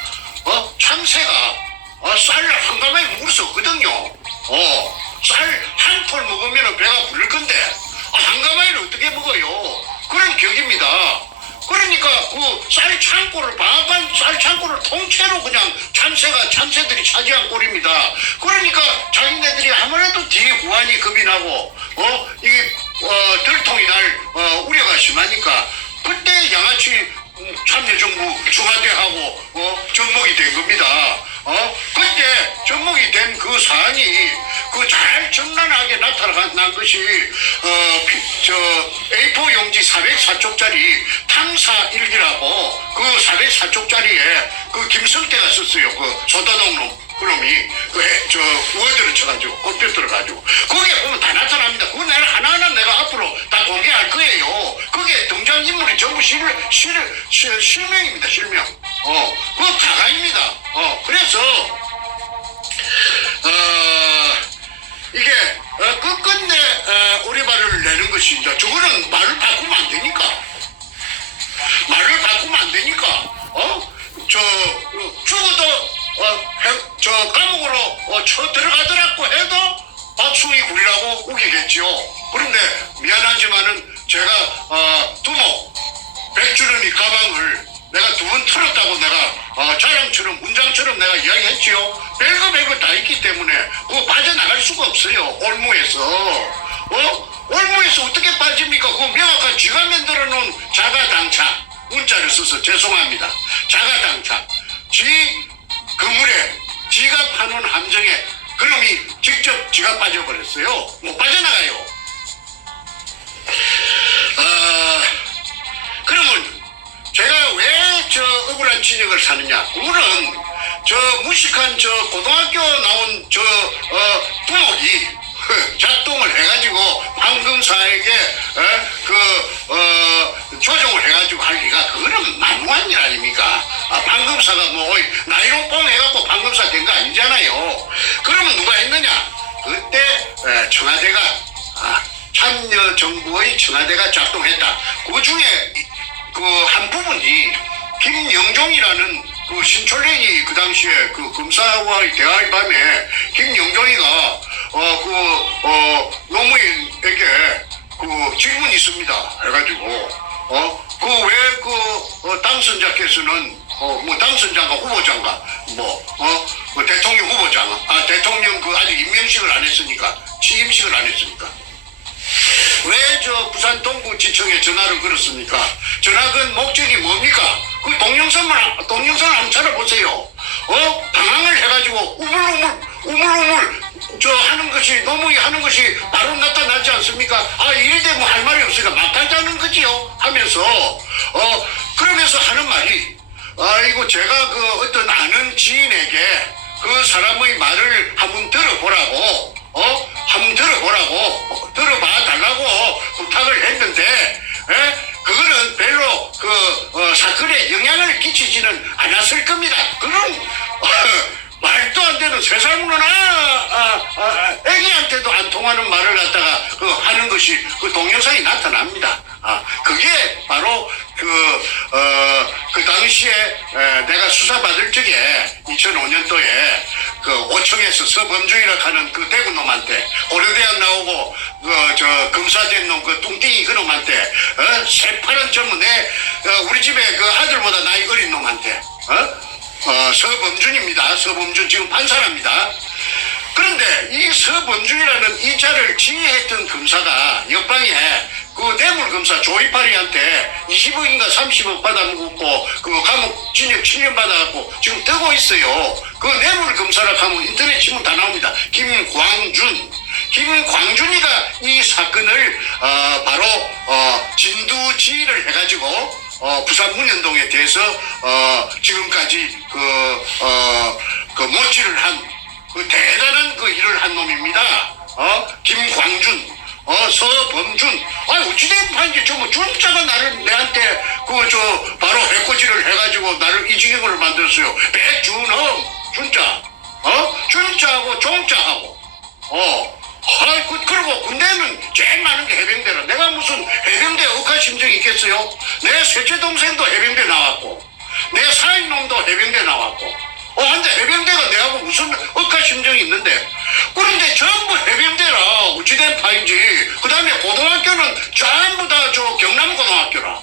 참새가 쌀 한 가마에 먹을 수 없거든요. 쌀 한 톨 먹으면 배가 부를 건데 한 가마에는 어떻게 먹어요? 그런 격입니다. 그러니까 그 쌀 창고를 방앗간 쌀 창고를 통째로 그냥 참새들이 차지한 꼴입니다. 그러니까 자기네들이 아무래도 뒤에 후환이 겁이 나고 이게 들통이 날 우려가 심하니까 그때 양아치 참여정부 중화대하고 접목이 된 겁니다. 그때 접목이 된 그 사안이 잘 정난하게 나타난 것이 A4 용지 404쪽짜리 탐사 일기라고 그 404쪽짜리에 그 김성태가 썼어요. 그 소다동 놈. 그놈이 워드를 쳐가지고 컴퓨터를 가지고 거기에 보면 다 나타납니다. 그거 내가 하나하나 내가 앞으로 다 공개할 거예요. 그게 등장인물이 전부 실명입니다. 실명. 그거 다가입니다. 그래서 이게 끝끝내 오리발을 내는 것이 이제 저거는 말을 바꾸면 안 되니까 죽어도 감옥으로 안으로 쳐 들어가더라고 해도 박충희 굴이라고 우기겠지요. 그런데 미안하지만은 제가 두목 백주름이 가방을 내가 두 번 털었다고 내가 자랑처럼 문장처럼 내가 이야기했지요. 별거 다 있기 때문에 그거 빠져나갈 수가 없어요. 올무에서 올무에서 어떻게 빠집니까? 그 명확한 쥐가 만들어 놓은 자가당착 문자를 써서 죄송합니다. 자가당착 쥐 그물에 지가 파놓은 함정에 그놈이 직접 지가 빠져버렸어요. 못 빠져나가요. 그러면 제가 왜 저 억울한 진역을 사느냐? 그거는 저 무식한 저 고등학교 나온 저 두목이 작동을 해가지고 방금사에게 조정을 해가지고 할 리가 그거는 만무한 일 아닙니까? 방금사가 뭐 나이로 뽕 해갖고 방금사 된 거 아니잖아요. 그러면 누가 했느냐? 그때 청와대가 참여정부의 청와대가 작동했다. 그 중에 그 한 부분이 김영종이라는 그 신촌랭이 그 당시에 그 검사와의 대화의 밤에 김영종이가 노무현에게 그 질문이 있습니다. 해가지고 그 왜 그 당선자께서는 뭐 당선자가 후보자인가 뭐 대통령 후보자가 대통령 그 아직 임명식을 안 했으니까 취임식을 안 했으니까 왜 저 부산 동구지청에 전화를 걸었습니까? 전화건 목적이 뭡니까? 그 동영상을 한번 찾아보세요. 방황을 해가지고 우물우물 저 하는 것이 노무이 하는 것이 바로 나타나지 않습니까? 이래 되면 할 말이 없으니까 막 하자는 거지요. 하면서 그러면서 하는 말이 이거 제가 그 어떤 아는 지인에게 그 사람의 말을 한번 들어보라고 들어봐 달라고 부탁을 했는데 그거는 별로 그 사건에 영향을 끼치지는 않았을 겁니다. 그런 말도 안 되는 세상으로나 애기한테도 안 통하는 말을 갖다가 그 하는 것이 그 동영상이 나타납니다. 그게 바로 그 당시에 내가 수사받을 적에 2005년도에 그 5층에서 서범주이라 하는 그 대구 놈한테 고려대학 나오고 저 검사된 놈 그 뚱띵이 그 놈한테 새파란 전문에 우리 집에 그 아들보다 나이 어린 놈한테 서범준입니다. 서범준 지금 판사랍니다. 그런데 이 서범준이라는 이 자를 지휘했던 검사가 옆방에 그 뇌물검사 조이파리한테 20억인가 30억 받아먹고 그 감옥 징역 7년 받아갖고 지금 뜨고 있어요. 그 뇌물검사라 하면 인터넷 치면 다 나옵니다. 김광준이가 이 사건을 바로 진두지휘를 해가지고 부산 문현동에 대해서 지금까지 그 모치를 한 그 대단한 그 일을 한 놈입니다. 김광준, 서범준. 어찌된 판지 저뭐 준자가 나를 내한테 바로 해코지를 해가지고 나를 이 지경을 만들었어요. 백준엄 준자, 준자하고 종자하고. 그리고 군대는 제일 많은 게 해병대라. 내가 무슨 해병대 억하심정이 있겠어요? 내 셋째 동생도 해병대 나왔고, 내 사인놈도 해병대 나왔고. 근데 해병대가 내하고 무슨 억하심정이 있는데. 그런데 전부 해병대라. 어찌된 파인지. 그 다음에 고등학교는 전부 다 저 경남고등학교라.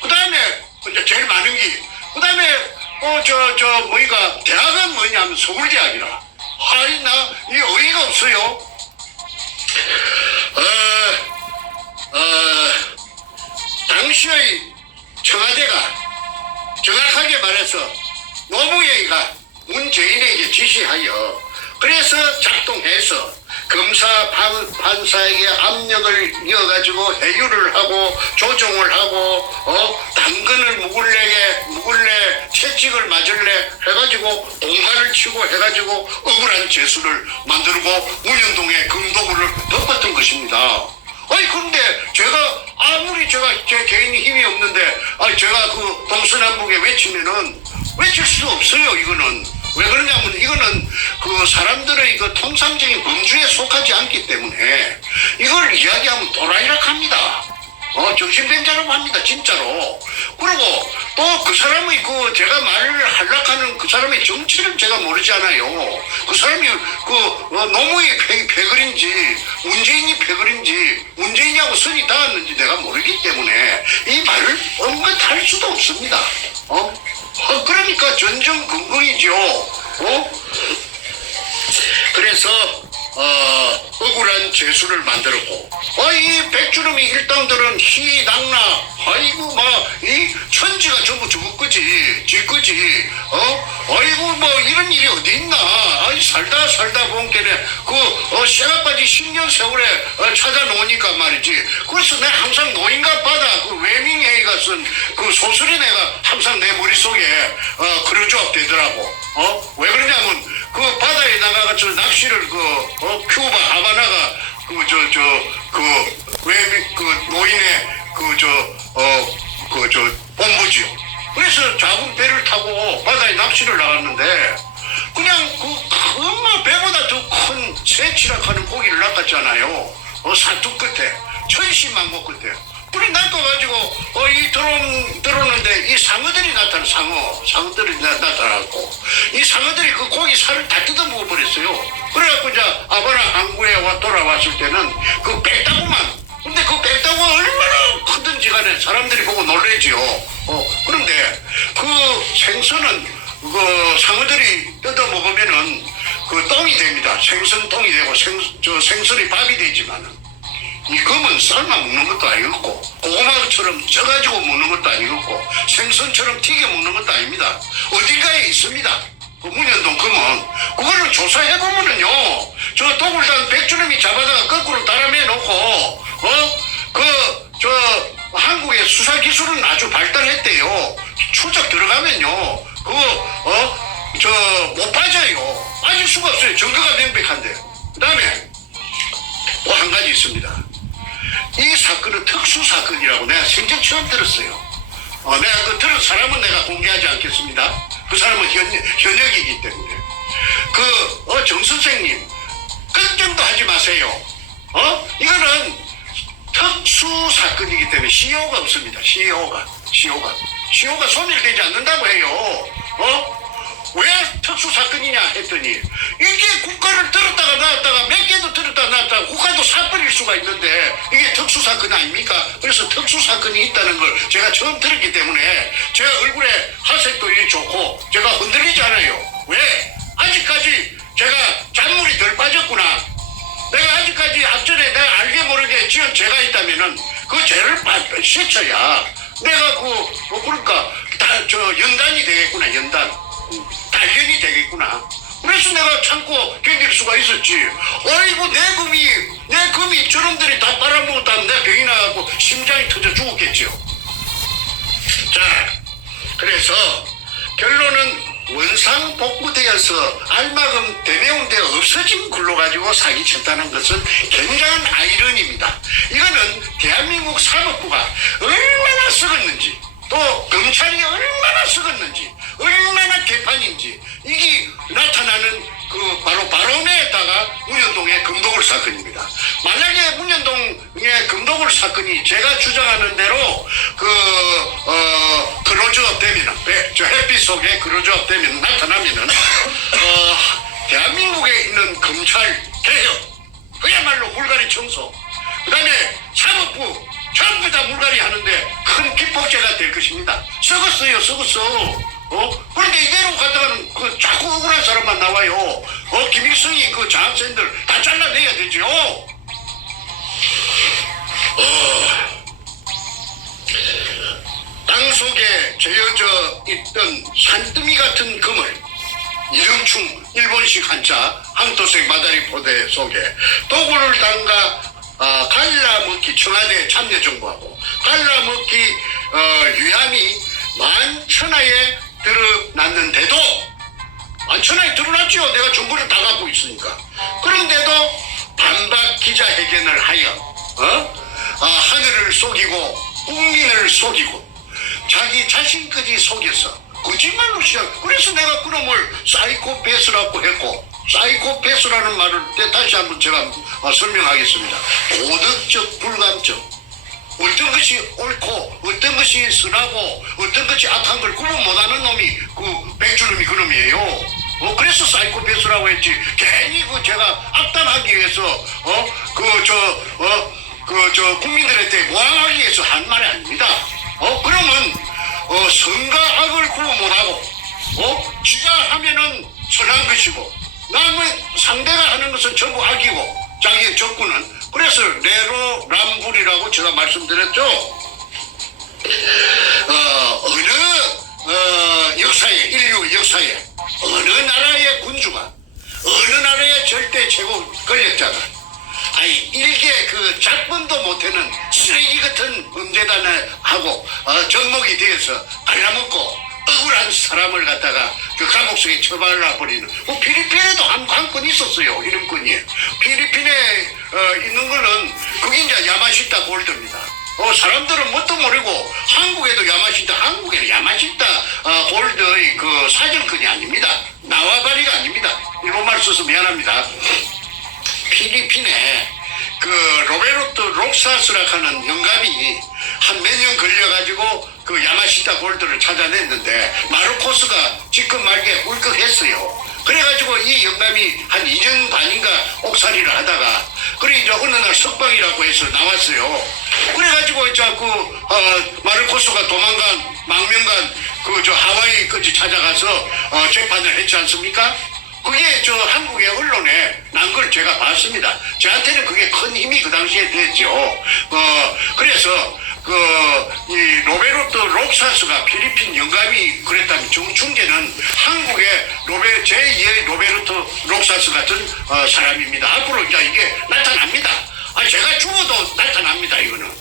그 다음에 제일 많은 게. 그 다음에 뭐이가 대학은 뭐냐면 서울대학이라. 나 이 어이가 없어요. 당시의 청와대가 정확하게 말해서 노무현이가 문재인에게 지시하여 그래서 작동해서 검사 판사에게 압력을 이어가지고 해유를 하고 조정을 하고 당근을 묵을래 채찍을 맞을래 해가지고 공갈을 치고 해가지고 억울한 재수를 만들고 문현동의 금도구를 덮었던 것입니다. 그런데 제가 아무리 제 개인이 힘이 없는데 제가 그 동서남북에 외치면은 외칠 수 없어요. 이거는 왜 그러냐면 이거는 그 사람들의 그 통상적인 범주에 속하지 않기 때문에 이걸 이야기하면 도라이락 합니다. 정신병자라고 합니다. 진짜로. 그리고 또 그 사람의 제가 말을 하려고 하는 그 사람의 정체를 제가 모르지 않아요. 그 사람이 노무현이 패거리인지 문재인이 패거리인지 문재인이하고 선이 닿았는지 내가 모르기 때문에 이 말을 온갖 할 수도 없습니다. 그러니까 전전긍긍이죠. 그래서 억울한 재수를 만들었고 이 백주름이 일당들은 희낙나 아이고 이 천지가 전부 저거 거지 지 거지 아이고 이런 일이 어디 있나 살다 보니까 쇠가빠지 10년 세월에 찾아놓으니까 말이지. 그래서 내가 항상 노인과 바다 그 외밍웨이가 쓴 그 소설이 내가 항상 내 머릿속에 그려져 되더라고. 왜 그러냐면 그 바다에 나가서 낚시를 큐바 하바나가 노인의 본부지요. 그래서 작은 배를 타고 바다에 낚시를 나갔는데 그냥 엄마 배보다 더 큰 새치락하는 고기를 낚았잖아요. 산투 끝에 천신만고 끝에. 불이 낚아가지고 이 들어오는데 이 상어들이 상어들이 나타나고 이 상어들이 그 고기 살을 다 뜯어 먹어버렸어요. 그래갖고 이제 아바나 항구에 돌아왔을 때는 그 백다구만. 근데 그 백다구가 얼마나 크든지 간에 사람들이 보고 놀래지요. 그런데 그 생선은 그 상어들이 뜯어 먹으면은 그 똥이 됩니다. 생선 똥이 되고 생선이 밥이 되지만은 이 검은 삶아 먹는 것도 아니고 고구마처럼 쪄가지고 먹는 것도 아니고 생선처럼 튀겨 먹는 것도 아닙니다. 어딘가에 있습니다. 그 문현동 검은 그거를 조사해보면은요 저 도굴단 백주름이 잡아다가 거꾸로 달아매 놓고 한국의 수사기술은 아주 발달했대요. 추적 들어가면요 못 빠져요. 빠질 수가 없어요. 증거가 명백한데. 그 다음에 또 한 가지 있습니다. 이 사건은 특수사건이라고 내가 생전 처음 들었어요. 내가 들은 사람은 내가 공개하지 않겠습니다. 그 사람은 현역이기 때문에. 정 선생님, 걱정도 하지 마세요. 이거는 특수사건이기 때문에 CEO가 없습니다. CEO가 소멸되지 않는다고 해요. 왜 특수사건이냐 했더니 이게 국가를 들었다가 놨다가 몇 개도 들었다가 놨다가 국가도 사버릴 수가 있는데 이게 특수사건 아닙니까? 그래서 특수사건이 있다는 걸 제가 처음 들었기 때문에 제 얼굴에 하색도 이리 좋고 제가 흔들리지 않아요. 왜? 아직까지 제가 잔물이 덜 빠졌구나. 내가 아직까지 앞전에 내가 알게 모르게 지은 죄가 있다면은 그 죄를 씻어야 내가 그러니까 연단이 되겠구나. 단련이 되겠구나. 그래서 내가 참고 견딜 수가 있었지. 어이구 내 금이 저놈들이 다 빨아먹었다면 내 병이 나가고 심장이 터져 죽었겠지요. 자, 그래서 결론은 원상복구되어서 알마금 대매운대가 없어진 걸로 가지고 사기쳤다는 것은 굉장한 아이러니입니다. 이거는 대한민국 사법부가 얼마나 썩었는지 또 검찰이 얼마나 썩었는지 얼마나 개판인지 이게 나타나는 바로 발언에다가 문현동의 금도굴 사건입니다. 만약에 문현동의 금도굴 사건이 제가 주장하는 대로 클로즈업 되면은 햇빛 속에 클로즈업 되면 나타나면은 대한민국에 있는 검찰 개혁 그야말로 물갈이 청소 그다음에 사법부 전부 다 물갈이 하는데 큰 기폭제가 될 것입니다. 썩었어. 그런데 이대로 가다가는 자꾸 억울한 사람만 나와요. 김일성이 장학생들 다 잘라내야 되죠. 땅속에 재어져 있던 산더미 같은 금을 이름충 일본식 한자 항토색 마다리 포대 속에 도구를 담가 갈라먹기 청와대 참여정부하고 갈라먹기 유함이 만천하에 드러났는데도 만천하에 드러났죠. 내가 정보를 다 갖고 있으니까. 그런데도 반박 기자회견을 하여 하늘을 속이고 국민을 속이고 자기 자신까지 속여서 거짓말로 시작. 그래서 내가 그놈을 사이코패스라고 했고 사이코패스라는 말을 다시 한번 제가 설명하겠습니다. 도덕적 불감증. 어떤 것이 옳고 어떤 것이 선하고 어떤 것이 악한 걸 구분 못하는 놈이 백주름이 그놈이에요. 그래서 사이코패스라고 했지. 괜히 그 제가 악담하기 위해서 국민들한테 모함하기 위해서 한 말이 아닙니다. 그러면 선과 악을 구분 못하고 지가 하면은 선한 것이고 남의 상대가 하는 것은 전부 악이고 자기의 적군은. 그래서 내로남불이라고 제가 말씀드렸죠. 어느 역사에, 인류 역사에 어느 나라의 군주가, 어느 나라의 절대 최고 권력자가 일개 그 작품도 못하는 쓰레기 같은 범죄단을 하고 접목이 되어서 갈라먹고 억울한 사람을 갖다가 그 감옥 속에 처박아 버리는. 필리핀에도 한 건 있었어요. 이런 건이. 필리핀에 있는 거는 그게 이제 야마시타 골드입니다. 사람들은 뭣도 모르고 한국에도 야마시타, 한국에는 야마시타 골드의 그 사정권이 아닙니다. 나와바리가 아닙니다. 일본말 써서 미안합니다. 필리핀에 그 로베르토 록사스라 하는 영감이 한 몇 년 걸려가지고 그 야마시타 골드를 찾아냈는데 마르코스가 지금 말게 울컥했어요. 그래가지고 이 영감이 한 2년 반인가 옥살이를 하다가 그래 이제 어느 날 석방이라고 해서 나왔어요. 그래가지고 자꾸 마르코스가 도망간 망명간 그 저 하와이까지 찾아가서 재판을 했지 않습니까? 그게 저 한국의 언론에 난 걸 제가 봤습니다. 저한테는 그게 큰 힘이 그 당시에 됐죠. 그래서 이 로베르토 록사스가 필리핀 영감이 그랬다면 정충재는 한국의 제2의 로베르토 록사스 같은 사람입니다. 앞으로 이제 이게 나타납니다. 제가 죽어도 나타납니다. 이거는.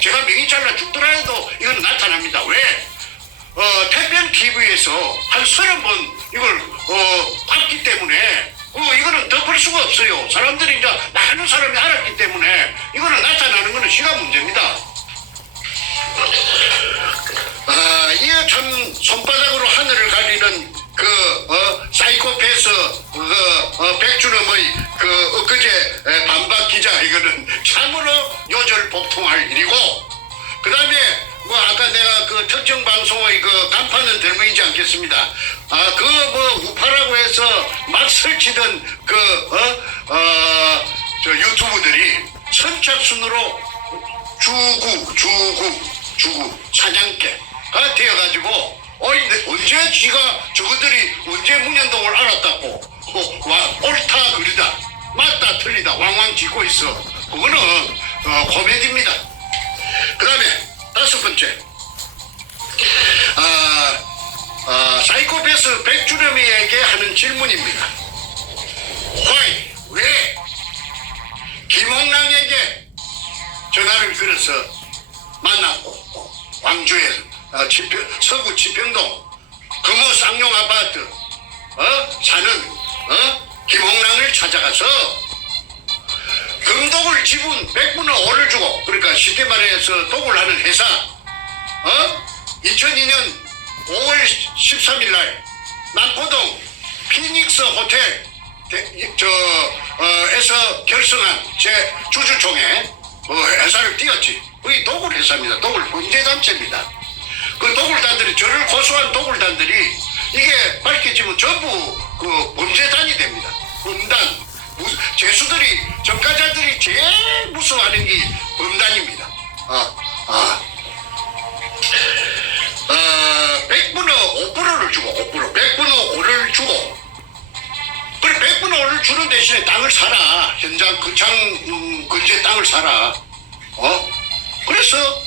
제가 명의 잘라 죽더라도 이건 나타납니다. 왜? 태평 TV에서 한 30번 이걸 봤기 때문에 이거는 덮을 수가 없어요. 사람들이 이제 많은 사람이 알았기 때문에 이거는 나타나는 거는 시간 문제입니다. 이게 참 손바닥으로 하늘을 가리는 사이코패스 백준엄의 엊그제 반박 기자 이거는 참으로 요절복통할 일이고, 그 다음에 아까 내가 그 특정 방송의 그 간판은 들먹이지 않겠습니다. 우파라고 해서 막 설치던 저 유튜브들이 선착순으로 주구 사냥개가 되어가지고 언제 쥐가 저것들이 언제 문현동을 알았다고 옳다 그르다 맞다 틀리다 왕왕 짓고 있어. 그거는 코미디입니다. 그 다음에 5번째 사이코패스 백준엽이에게 하는 질문입니다. Why? 왜? 김홍랑에게 전화를 걸어서 만났고 광주에 서구 지평동 금호 쌍용 아파트 사는 김홍랑을 찾아가서 금독을 지분 100분의 5를 주고, 그러니까 쉽게 말해서 독을 하는 회사 2002년 5월 13일 날 남포동 피닉스 호텔 에서 결성한 제 주주총회 회사를 띄웠지. 그게 도굴 회사입니다. 도굴 범죄단체입니다. 그 도굴단들이, 저를 고소한 도굴단들이 이게 밝혀지면 전부 그 범죄단이 됩니다. 범단. 죄수들이, 전과자들이 제일 무서워하는 게 범단입니다. 100분의 5%를 주고, 100분의 5를 주고, 그래 100분의 5를 주는 대신에 땅을 사라. 현장 근창 근처에 땅을 사라. 그래서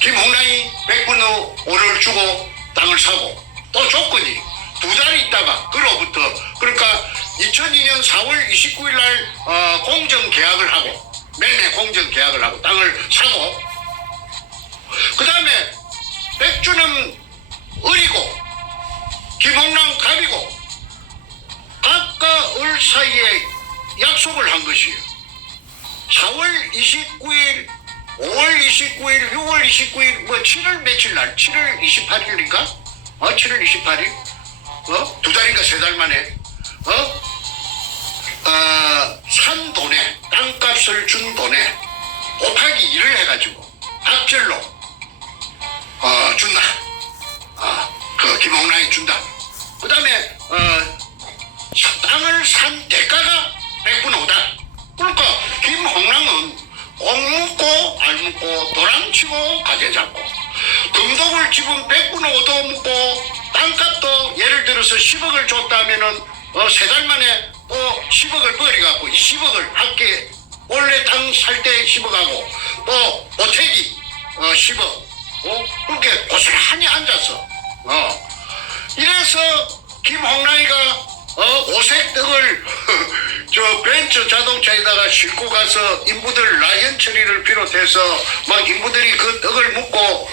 김홍랑이 100분의 5를 주고 땅을 사고, 또 조건이 2달이 있다가 그로부터, 그러니까 2002년 4월 29일 날 공정 계약을 하고, 매매 공정 계약을 하고 땅을 사고, 그 다음에 백준엄 을이고 김홍랑 갑이고 갑과 을 사이에 약속을 한 것이에요. 4월 29일, 5월 29일, 6월 29일, 7월 며칠 날, 7월 28일인가? 7월 28일? 2달인가 3달 만에, 산 돈에, 땅값을 준 돈에 곱하기 1을 해가지고 합절로, 준다. 그 김홍랑이 준다. 그 다음에, 땅을 산 대가가 백분오다. 그러니까 김홍랑은 옥 묻고 알 묻고 도랑치고 가재 잡고 금독을 지분 100분오도 묻고 땅값도 예를 들어서 10억을 줬다면은 3달 만에 또 10억을 버려갖고 20억을 함께 원래 땅 살 때 10억하고 또 보태기 10억 그렇게 고스란히 앉아서 이래서 김홍랑이가 오색 떡을 저 벤츠 자동차에다가 싣고 가서 인부들 라이언처리를 비롯해서 막 인부들이 그 떡을 묻고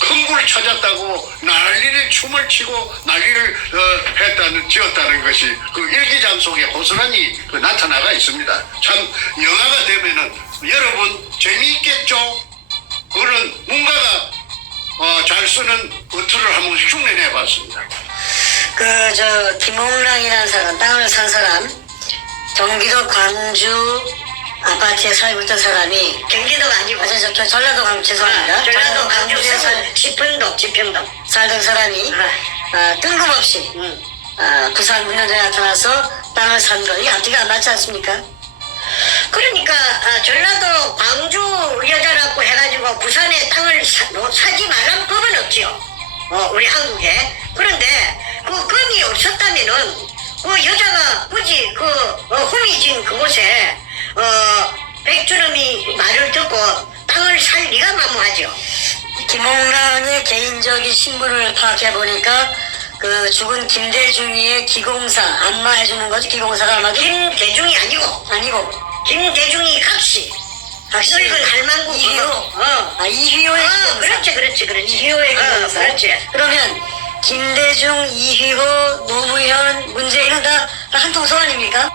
큰 굴 찾았다고 난리를 춤을 치고 난리를 지었다는 것이 그 일기장 속에 고스란히 나타나가 있습니다. 참 영화가 되면은 여러분 재미있겠죠? 그런 문가가 잘 쓰는 어투를 한번 흉내내 봤습니다. 김홍랑이라는 사람, 땅을 산 사람, 경기도 광주 아파트에 살고 있던 사람이, 경기도가 아니고, 전라도 광주, 죄송합니다. 전라도 광주에서 지평동 살던 사람이, 뜬금없이, 부산 문현장에 나타나서 땅을 산 거, 이게 앞뒤가 안 맞지 않습니까? 그러니까 전라도 광주 여자라고 해가지고 부산에 땅을 사지 말란 법은 없지요. 우리 한국에. 그런데 그 금이 없었다면은 그 여자가 굳이 그 흠이진 그곳에 백주름이 말을 듣고 땅을 살 리가 만무하죠. 김홍랑의 개인적인 신분을 파악해 보니까 그 죽은 김대중이의 기공사 안마해주는 거지. 기공사가 아마도 김대중이 아니고 김대중이 각시. 늙은 할망구 이휘호. 이휘호의 기공사. 그렇지. 이휘호의 기공사. 그렇지. 그러면 김대중, 이휘호, 노무현, 문재인은 다 한 통속 아닙니까?